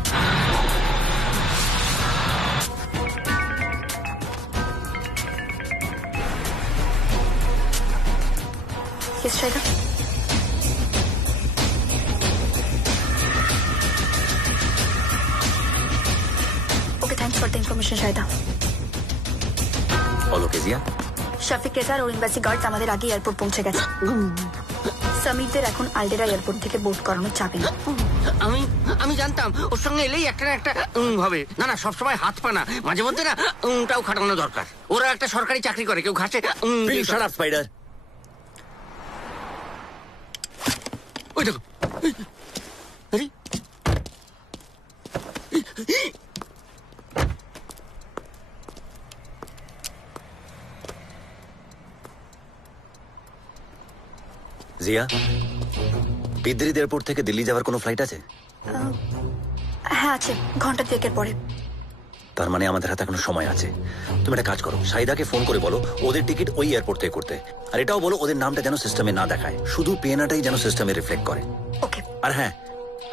Yes, Shaida. Okay, thanks for the information, Shaida. বলো কেজিয়া। শফিক রেজার ও এম্বাসি গার্ড আমাদের আগে এয়ারপোর্ট পৌঁছে গেছে। সমীরদের এখন আলডেরা এয়ারপোর্ট থেকে বোর্ড করানো যাবে না। আমি জানতাম ওর সঙ্গে এলেই একটা না একটা হবে। না না, সবসময় হাত পা না, মাঝে মধ্যে না টাও খাটানো দরকার। ওরা একটা সরকারি চাকরি করে, কেউ ঘাসে। Shut up spider. ওই দেখো, আরে জিয়া, বিদ্রিদ এয়ারপোর্ট থেকে দিল্লি যাওয়ার কোনো ফ্লাইট আছে? হ্যাঁ আছে, ঘন্টা দুয়েকের পরে। তার মানে আমাদের হাতে এখনো সময় আছে। তুমি একটা কাজ করো, সাইদাকে ফোন করে বলো ওদের টিকিট ওই এয়ারপোর্ট থেকে করতে। আর এটাও বলো ওদের নামটা যেন সিস্টেমে না দেখায়, শুধু পেনাটাই যেন সিস্টেমে রিফ্লেক্ট করে। ওকে। আর হ্যাঁ,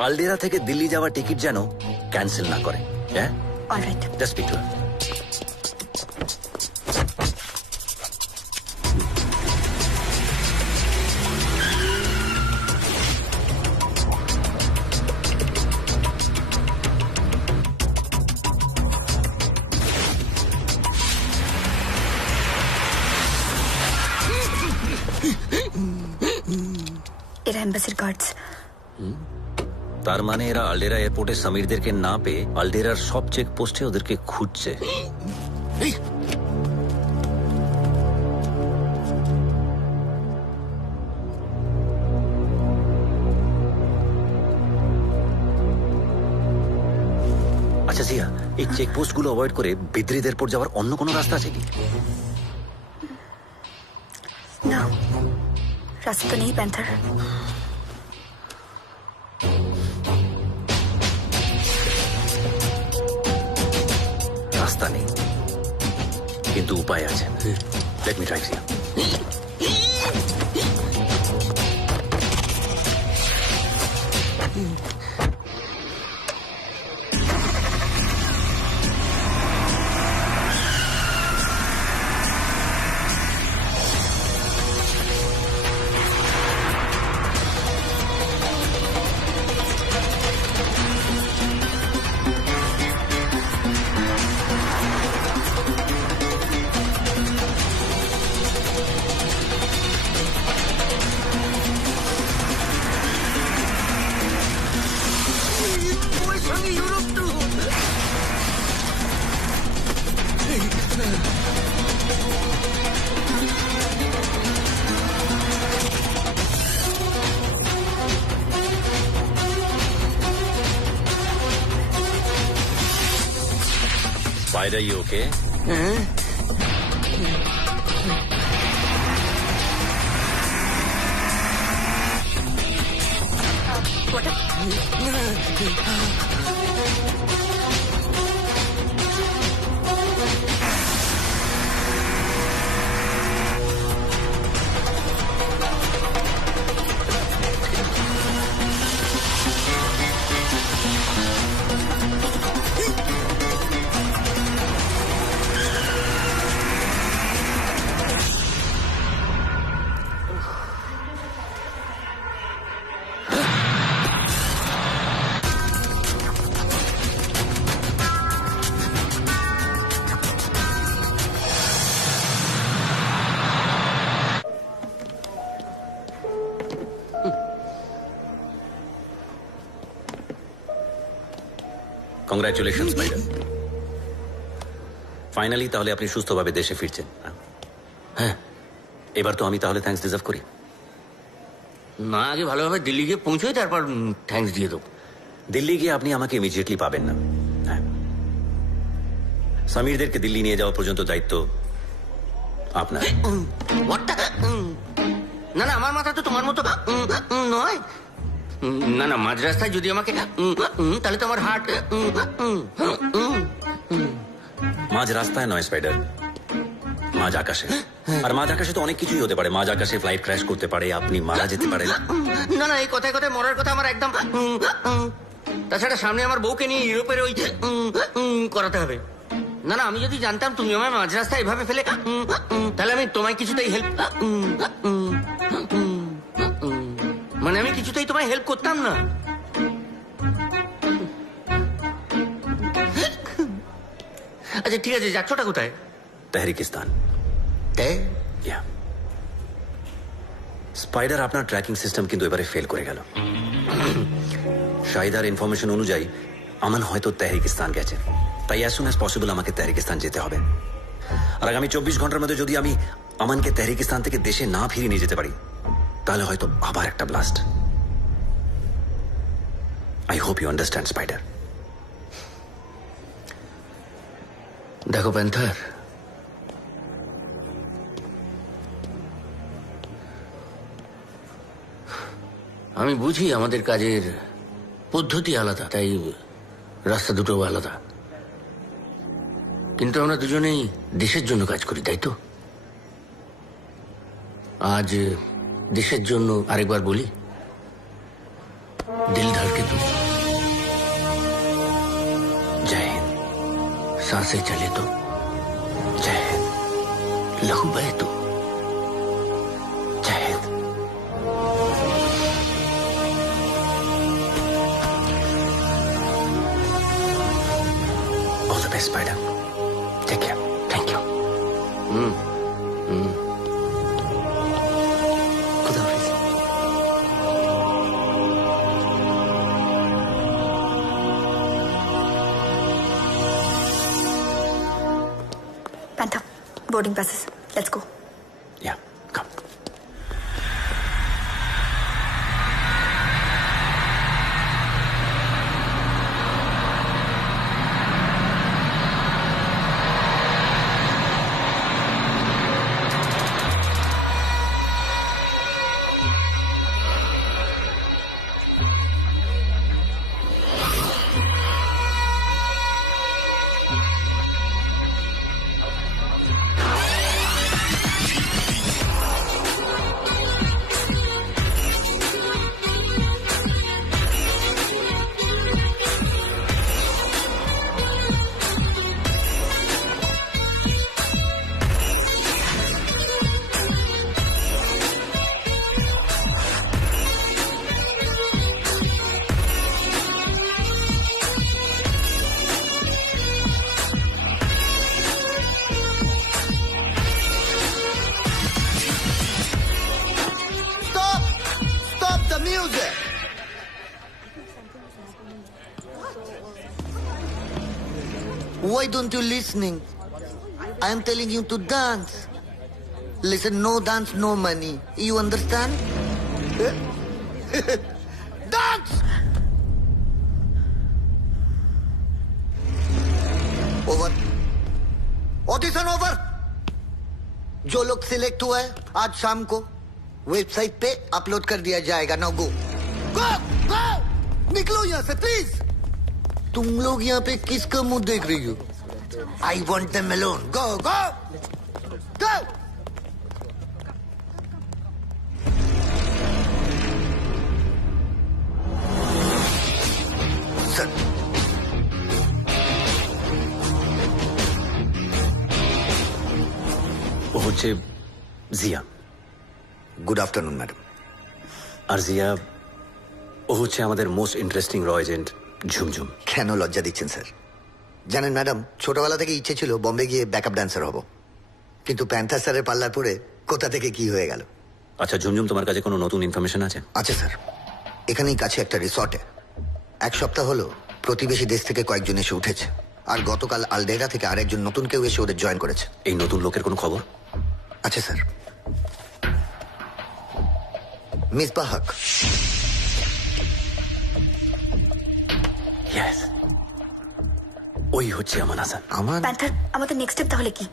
আলডেরা থেকে দিল্লি যাওয়ার টিকিট যেন ক্যান্সেল না করে। হ্যাঁ, alright. Just speak to her. এরা এম্বাসির গার্ডস। তার মানে এরা আলডেরা এয়ারপোর্টে সমীরদেরকে না পেয়ে আলডেরার সব চেক পোস্টে ওদেরকে খুঁজছে। আচ্ছা জিয়া, এই চেক পোস্ট গুলো অ্যাভয়েড করে বিদ্রিদ এয়ারপোর্ট যাওয়ার অন্য কোনো রাস্তা আছে কি? না, রাস্তা তো নেই প্যান্থার। রাস্তা নেই, কিন্তু উপায় আছে। Let me try Zia. Spider, you okay? Congratulation spider. Finally তাহলে আপনি সুস্থভাবে দেশে ফিরছেন। হ্যাঁ, এবার তো আমি তাহলে থ্যাঙ্কস ডিজার্ভ করি। না, আগে ভালোভাবে দিল্লি গিয়ে পৌঁছোই, তারপর থ্যাঙ্কস দিয়ে দেবো। দিল্লি গিয়ে আপনি আমাকে ইমিডিয়েটলি পাবেন না। হ্যাঁ, সমীরদেরকে দিল্লি নিয়ে যাওয়া পর্যন্ত দায়িত্ব আপনার। না না, আমার মাথা তো তোমার মতো নয়। না না, মাঝ রাস্তায় যদি আমাকে তাহলে তো আমার হার্ট। মাঝ রাস্তায় নয় স্পাইডার, মাঝ আকাশে। আর মাঝ আকাশে তো অনেক কিছুই হতে পারে। মাঝ আকাশে ফ্লাইট ক্র্যাশ করতে পারে, আপনি মারা যেতে পারেন। না না, এই কথায় কথায় মরার কথা আমার একদম। তাছাড়া সামনে আমার বউকে নিয়ে ইউরোপের ওই করাতে হবে। না না, আমি যদি জানতাম তুমি আমায় মাঝ রাস্তায় এভাবে ফেলে, তাহলে আমি তোমায় কিছুতেই হেল্প, মানে আমি কিছুতেই তোমায় হেল্প করতাম না। আচ্ছা ঠিক আছে, যাচ্ছটা কোথায়? তেহরিকিস্তান। স্পাইডার, আপনার ট্র্যাকিং সিস্টেম কিন্তু এবারে ফেল করে গেল। শাহিদার ইনফরমেশন অনুযায়ী আমান হয়তো তেহরিকিস্তান গেছে। তাই অ্যাজ সুন অ্যাজ পসিবল আমাকে তেহরিকিস্তান যেতে হবে। আর আগামী 24 ঘন্টার মধ্যে যদি আমি আমানকে তেহরিকিস্তান থেকে দেশে না ফিরিয়ে নিয়ে যেতে পারি, তাহলে হয়তো আবার একটা blast. I hope you understand Spider. দেখো প্যান্থার, আমি বুঝি আমাদের কাজের পদ্ধতি আলাদা, তাই রাস্তা দুটো আলাদা, কিন্তু আমরা দুজনেই দেশের জন্য কাজ করি, তাই তো? আজ দেশের জন্য আরেকবার বলি, দিল ধড়কে তো, জয় হিন্দ। सांसें चले तो, जय हिंद। लहू बहे तो, Jai Hind. All the best, Spider. Take care. Thank you. खुदा हाफिज। Panther, boarding passes. Let's go. Yeah, come. Stop the music! Why don't you listening? I am telling you to dance. Listen, no dance, no money. You understand? Dance! Over. Audition over. जो लोग select हुआ है आज शाम को website पे upload कर दिया जाएगा। नाउ गो गो गो, निकलो यहाँ से प्लीज। तुम लोग यहाँ पे किसका मुंह देख रही हो? I want them alone. Go go go. ও হচ্ছে জিয়া। Good afternoon madam. আর জিয়া, ও হচ্ছে আমাদের মোস্ট ইন্টারেস্টিং র এজেন্ট ঝুমঝুম। কেন লজ্জা দিচ্ছেন স্যার? জানেন ম্যাডাম, ছোটবেলা থেকে ইচ্ছে ছিল বম্বে গিয়ে ব্যাকআপ ডান্সার হব, কিন্তু প্যান্থার স্যারের পাল্লার পরে কোথা থেকে কি হয়ে গেল। আচ্ছা ঝুমঝুম, তোমার কাছে কোনো নতুন ইনফরমেশন আছে? আছে স্যার, এখানেই কাছে একটা রিসর্টে 1 সপ্তাহ হলো প্রতিবেশী দেশ থেকে কয়েকজন এসে উঠেছে, আর গতকাল আলডেরা থেকে আরেকজন নতুন কেউ এসে ওদের জয়েন করেছে। এই নতুন লোকের কোনো খবর আছে স্যার। মিসবাহ হক। Yes. ওই হচ্ছে আমান হাসান। প্যান্থার, আমাদের নেক্সট স্টেপ তাহলে কি?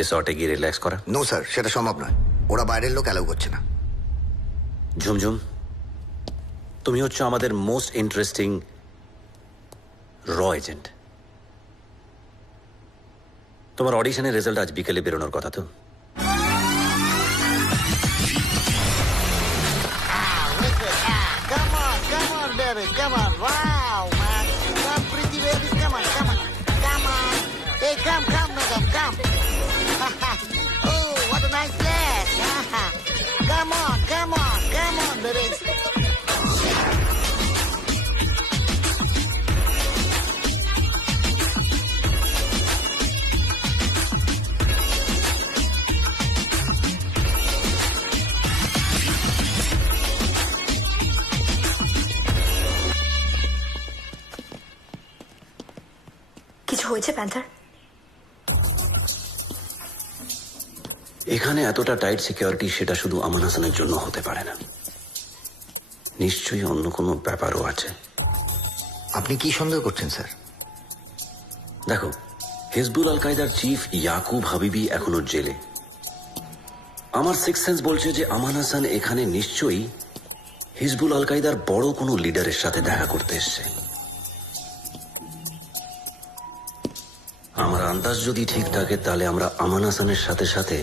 রিসর্টে গিয়ে রিল্যাক্স করা? নো স্যার, সেটা সম্ভব নয়। ওরা বাইরের লোক অ্যালাউ করছে না। ঝুমঝুম, তুমি হচ্ছে আমাদের মোস্ট ইন্টারেস্টিং র এজেন্ট। তোমার অডিশনের রেজাল্ট আজ বিকেলে বেরোনোর কথা তো? Come on, baby, come on. Wow, man. Come, pretty baby, come on, come on. Come on. Hey, come, madam, come. Oh, what a nice flash. Come on, baby. কিছু হয়েছে panther? এখানে এতটা টাইট সিকিউরিটি সেটা শুধু আমান হাসানের জন্য হতে পারে না, নিশ্চয়ই অন্য কোনো ব্যাপারও আছে। আপনি কি সন্দেহ করছেন স্যার? দেখো, হিজবুল আল কায়দার চিফ ইয়াকুব হাবিবি এখনো জেলে। আমার সিক্স সেন্স বলছে যে আমান হাসান এখানে নিশ্চয়ই হিজবুল আল কায়দার বড় কোনো লিডারের সাথে দেখা করতে এসছে। আমার আন্দাজ যদি ঠিক থাকে তাহলে আমরা আমান হাসানের সাথে সাথে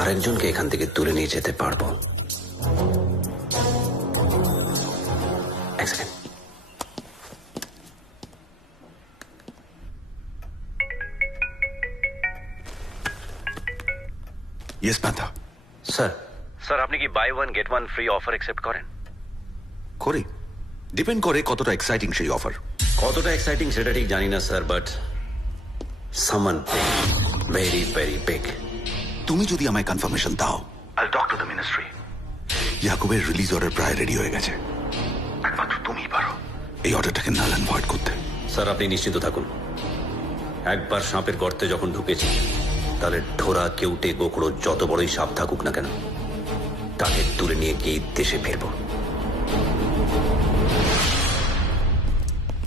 আরেকজনকে এখান থেকে তুলে নিয়ে যেতে পারবো। এক সেকেন্ড। ইয়েস পান্থা। স্যার আপনি কি buy one get one free offer accept করেন? করে ডিপেন্ড করে কতটা এক্সাইটিং সেই অফার। কতটা এক্সাইটিং সেটা ঠিক জানি না স্যার, বাট সামান ভেরি ভেরি বিগ। তুমি যদি আমায় কনফার্মেশন দাও, I'll talk to the ministry. ইয়াকুবের রিলিজ অর্ডার প্রায় রেডি হয়ে গেছে, একমাত্র তুমিই পারো এই অর্ডারটাকে নাল অ্যান্ড ভয়েড করতে। স্যার আপনি নিশ্চিত থাকুন, একবার সাপের গর্তে যখন ঢুকেছি তাহলে ঢোরা কেউটে গোকড়ো যত বড়ই সাপ থাকুক না কেন তাকে তুলে নিয়ে গিয়ে দেশে ফিরবো।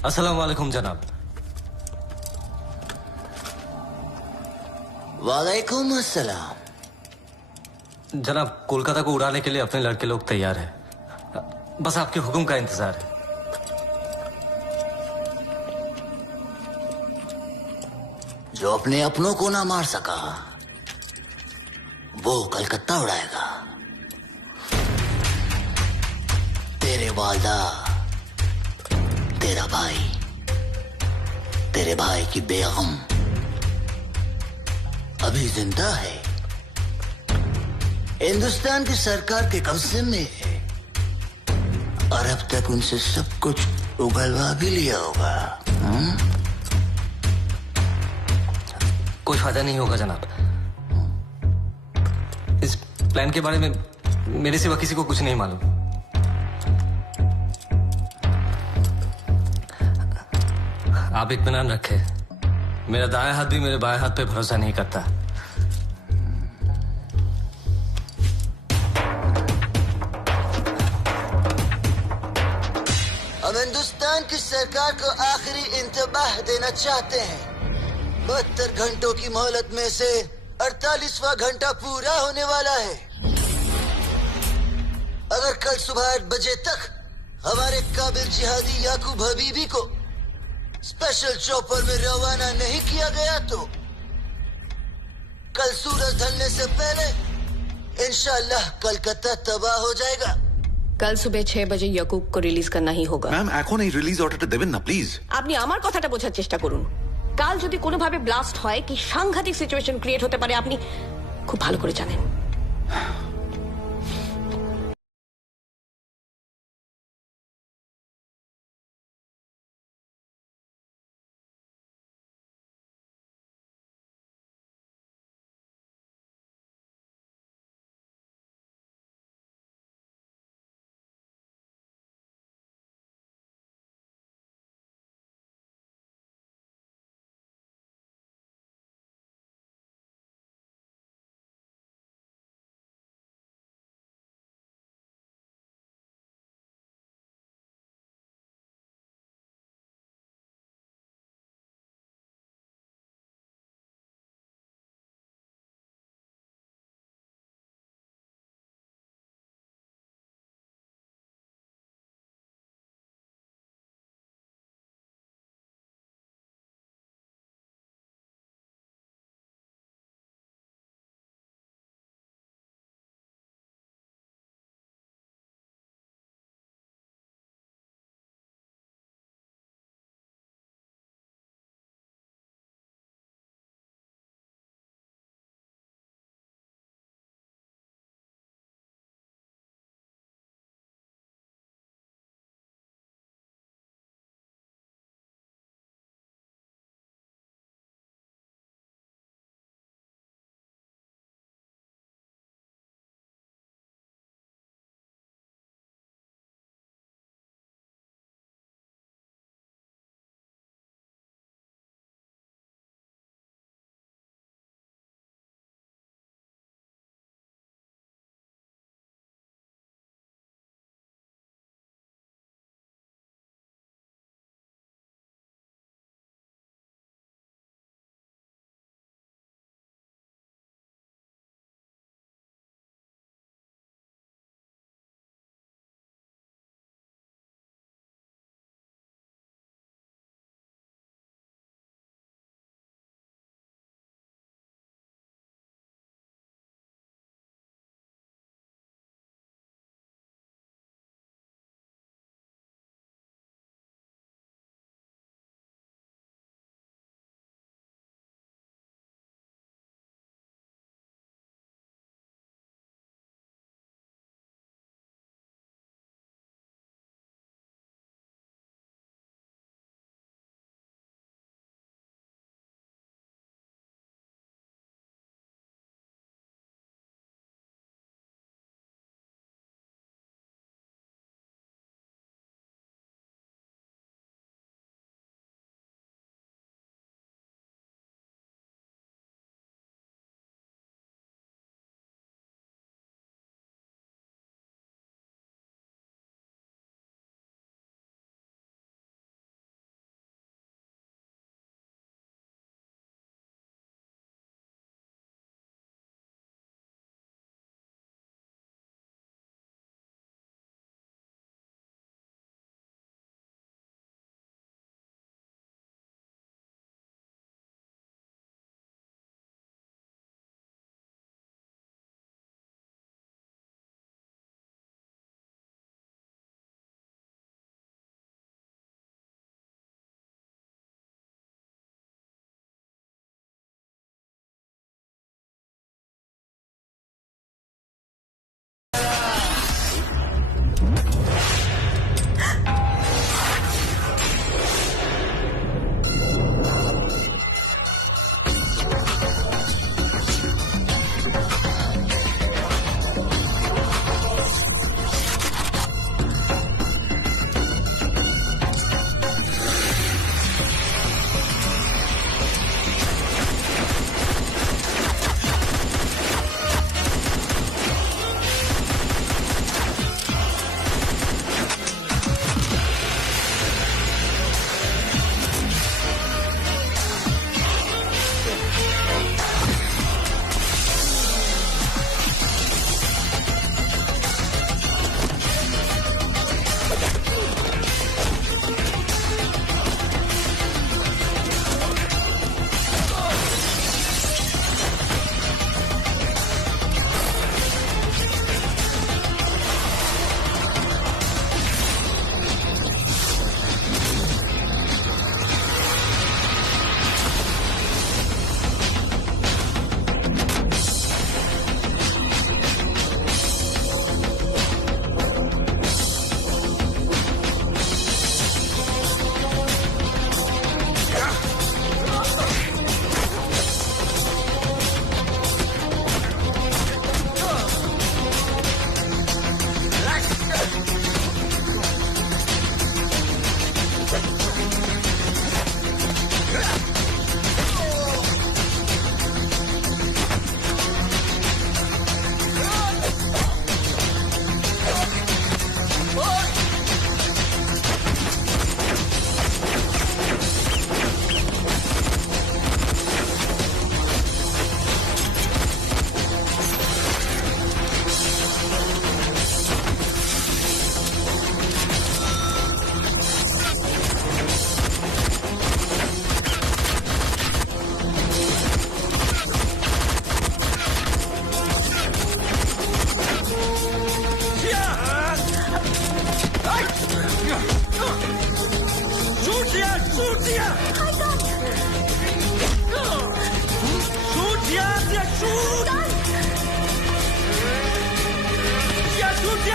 अस्सलाम वालेकुम जनाब। वालेकुम अस्सलाम। जनाब, कोलकाता को उड़ाने के लिए अपने लड़के लोग तैयार हैं। बस आपके हुक्म का इंतजार है। जो अपने अपनों को ना मार सका वो कलकत्ता उड़ाएगा। तेरे वालदा, तेरा भाई, तेरे भाई की बेगम अभी जिंदा है, हिंदुस्तान की सरकार के कब्जे में है, और अब तक उनसे सब कुछ उगलवा भी लिया होगा। कोई फायदा नहीं होगा जनाब। इस प्लान के बारे में मेरे सिवा किसी को कुछ नहीं मालूम। आप इत्मीनान रखें, मेरा दाया हाथ भी मेरे बाएं हाथ पे भरोसा नहीं करता। हम हिंदुस्तान की सरकार को आखिरी इंतबाह देना चाहते हैं। 72 घंटों की मोहलत में से 48वां घंटा पूरा होने वाला है। अगर कल सुबह 8 बजे तक हमारे काबिल जिहादी याकूब हबीबी को स्पेशल चॉपर में रवाना नहीं किया गया तो कल सूरज ढलने से पहले इंशाल्लाह कलकत्ता तबाह हो जाएगा। কাল সুবে 6 বাজে ইয়াকুব को রিলিজ करना ही होगा। ম্যাম এখন এই রিলিজ অর্ডারটা দেবেন না প্লিজ। আপনি আমার কথাটা বোঝার চেষ্টা করুন। কাল যদি কোনোভাবে ব্লাস্ট হয় কি সাংঘাতিক সিচুয়েশন ক্রিয়েট হতে পারে আপনি খুব ভালো করে জানেন।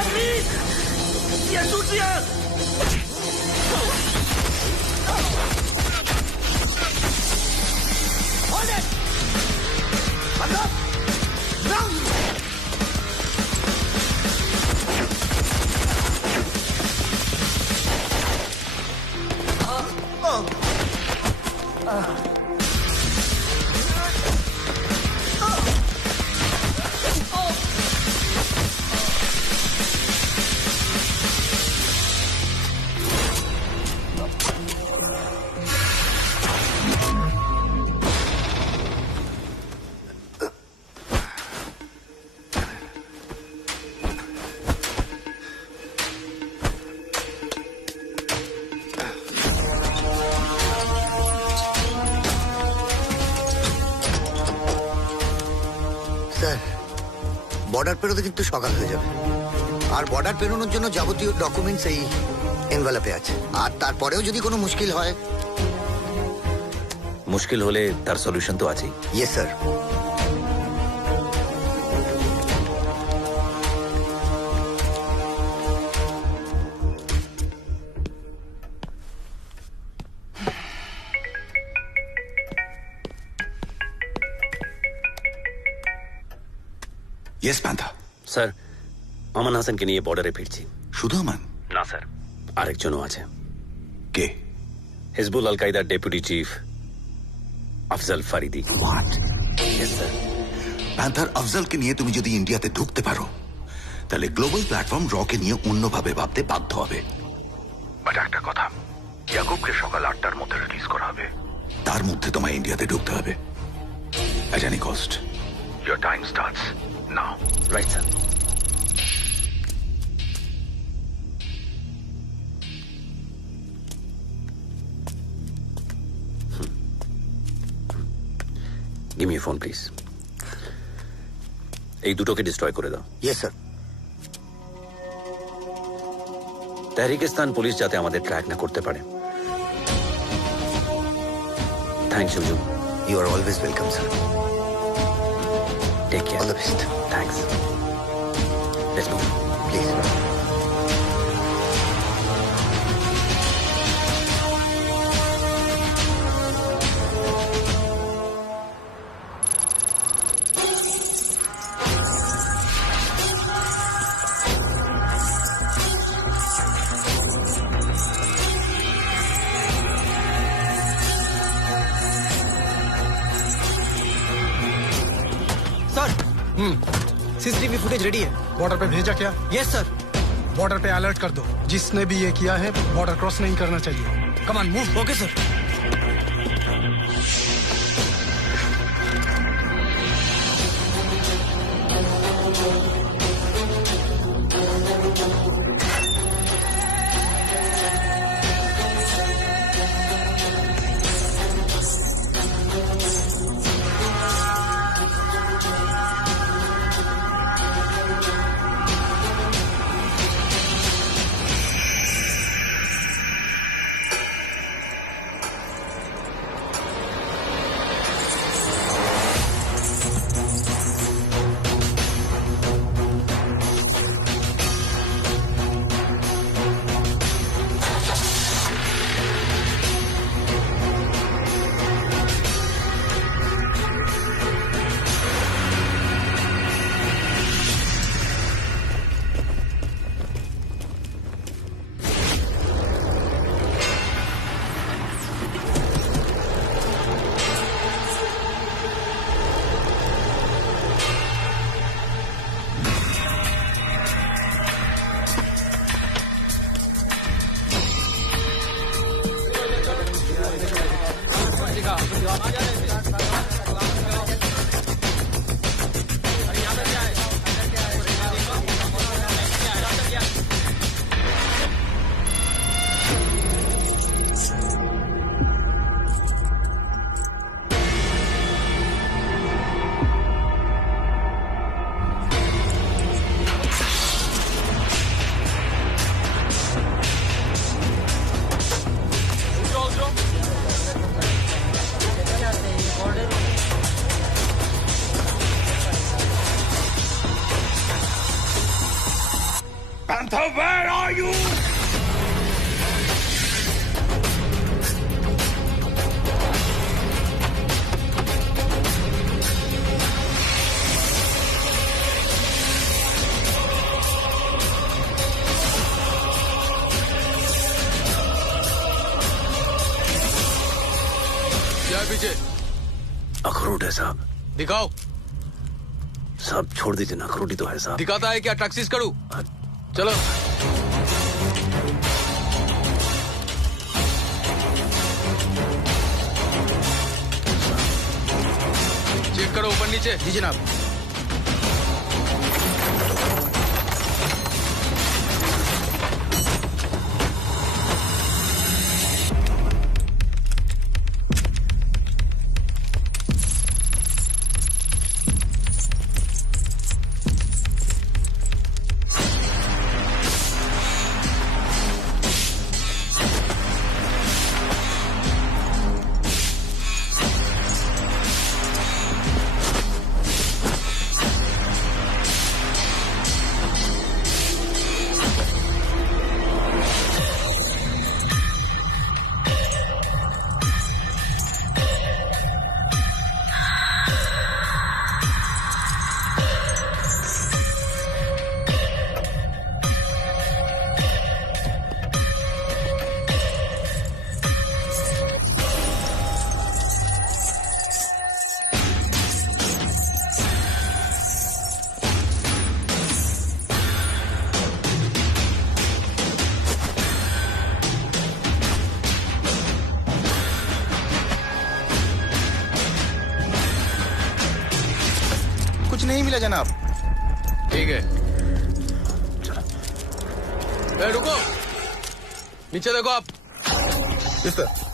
প্লিজ স্যার বর্ডার পেরোতে কিন্তু সকাল হয়ে যাবে আর বর্ডার পেরোনোর জন্য যাবতীয় ডকুমেন্টস এই এনভেলপে আছে আর তারপরেও যদি কোনো মুশকিল হয় মুশকিল হলে তার সলিউশন তো আছেই। Yes sir. ইয়েস প্যান্থা। স্যার আমান হাসানকে নিয়ে বর্ডারে ফিরছি। শুধু আমান না স্যার, আরেকজনও আছে। কে? হিজবুল আল কায়দার deputy chief Afzal Faridi. Yes, sir. Panther আফজালকে নিয়ে তুমি যদি ইন্ডিয়াতে ঢুকতে পারো তাহলে গ্লোবাল প্ল্যাটফর্ম রকে নিয়ে অন্যভাবে ভাবতে বাধ্য হবে। বাট একটা কথা, ইয়াকুবকে সকাল 8টার মধ্যে রিলিজ করা হবে। তার মধ্যে তোমায় ইন্ডিয়াতে ঢুকতে হবে। At any cost. Your time starts now. Right, sir. Give me your phone, please. এই দুটোকে ডিস্ট্রয় করে দাও। Yes sir. তাহরিকিস্তান পুলিশ যাতে আমাদের ট্র্যাক না করতে পারে। Thanks you. You are always welcome sir. Take care. All the best. Thanks. Let's move. Please. CCTV footage ready है। बॉर्डर पे भेजा क्या? Yes sir. बॉर्डर पे अलर्ट कर दो, जिसने भी ये किया है बॉर्डर क्रॉस नहीं करना चाहिए। Come on move. Okay sir. are you? क्या है पीछे? अखरोट है साहब। दिखाओ। साहब छोड़ दीजिए ना, अखरोट ही तो है साहब। दिखाता है क्या? टैक्सीज करूं? चलो। चेक करो ऊपर नीचे। जी जनाब। कुछ नहीं मिला जनाब। ठीक है। ए, रुको, नीचे देखो आप। इस तरह।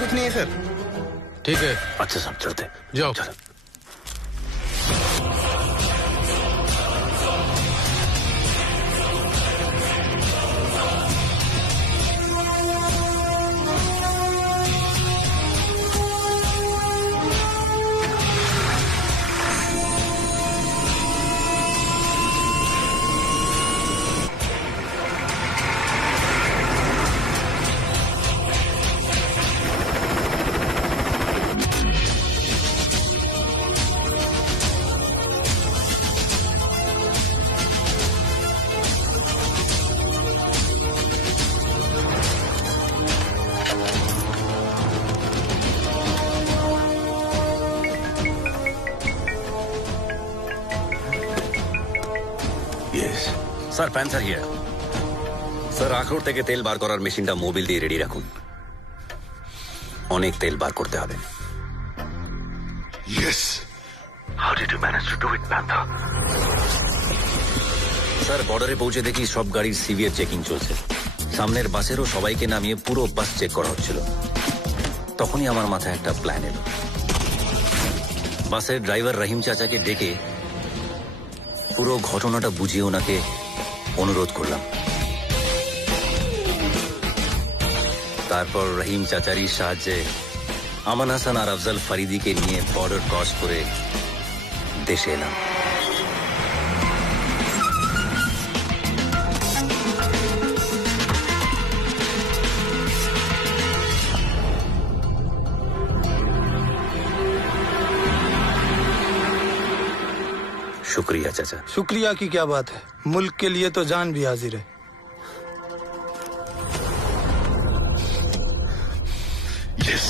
कुछ नहीं है सर। ठीक है। अच्छा साहब चलते जाओ। Sir প্যান্সার here. স্যার আখরোট থেকে তেল বার করার মেশিনটা মোবিল দিয়ে রেডি রাখুন, অনেক তেল বার করতে হবে। Yes. How did you manage to do it, Panther? Sir বর্ডারে পৌঁছে দেখি সব গাড়ির সিভিআর চেকিং চলছে। সামনের বাসেরও সবাইকে নামিয়ে পুরো বাস চেক করা হচ্ছিল। তখনই আমার মাথায় একটা প্ল্যান এলো। বাসের ড্রাইভার রহিম চাচাকে ডেকে পুরো ঘটনাটা বুঝিয়ে ওনাকে অনুরোধ করলাম। তারপর রহিম চাচারির সাহায্যে আমান হাসান আর আফজাল ফরিদিকে নিয়ে বর্ডার ক্রস করে দেশে এলাম। शुक्रिया चाचा। शुक्रिया की क्या बात है, मुल्क के लिए तो जान भी हाजिर है। Yes.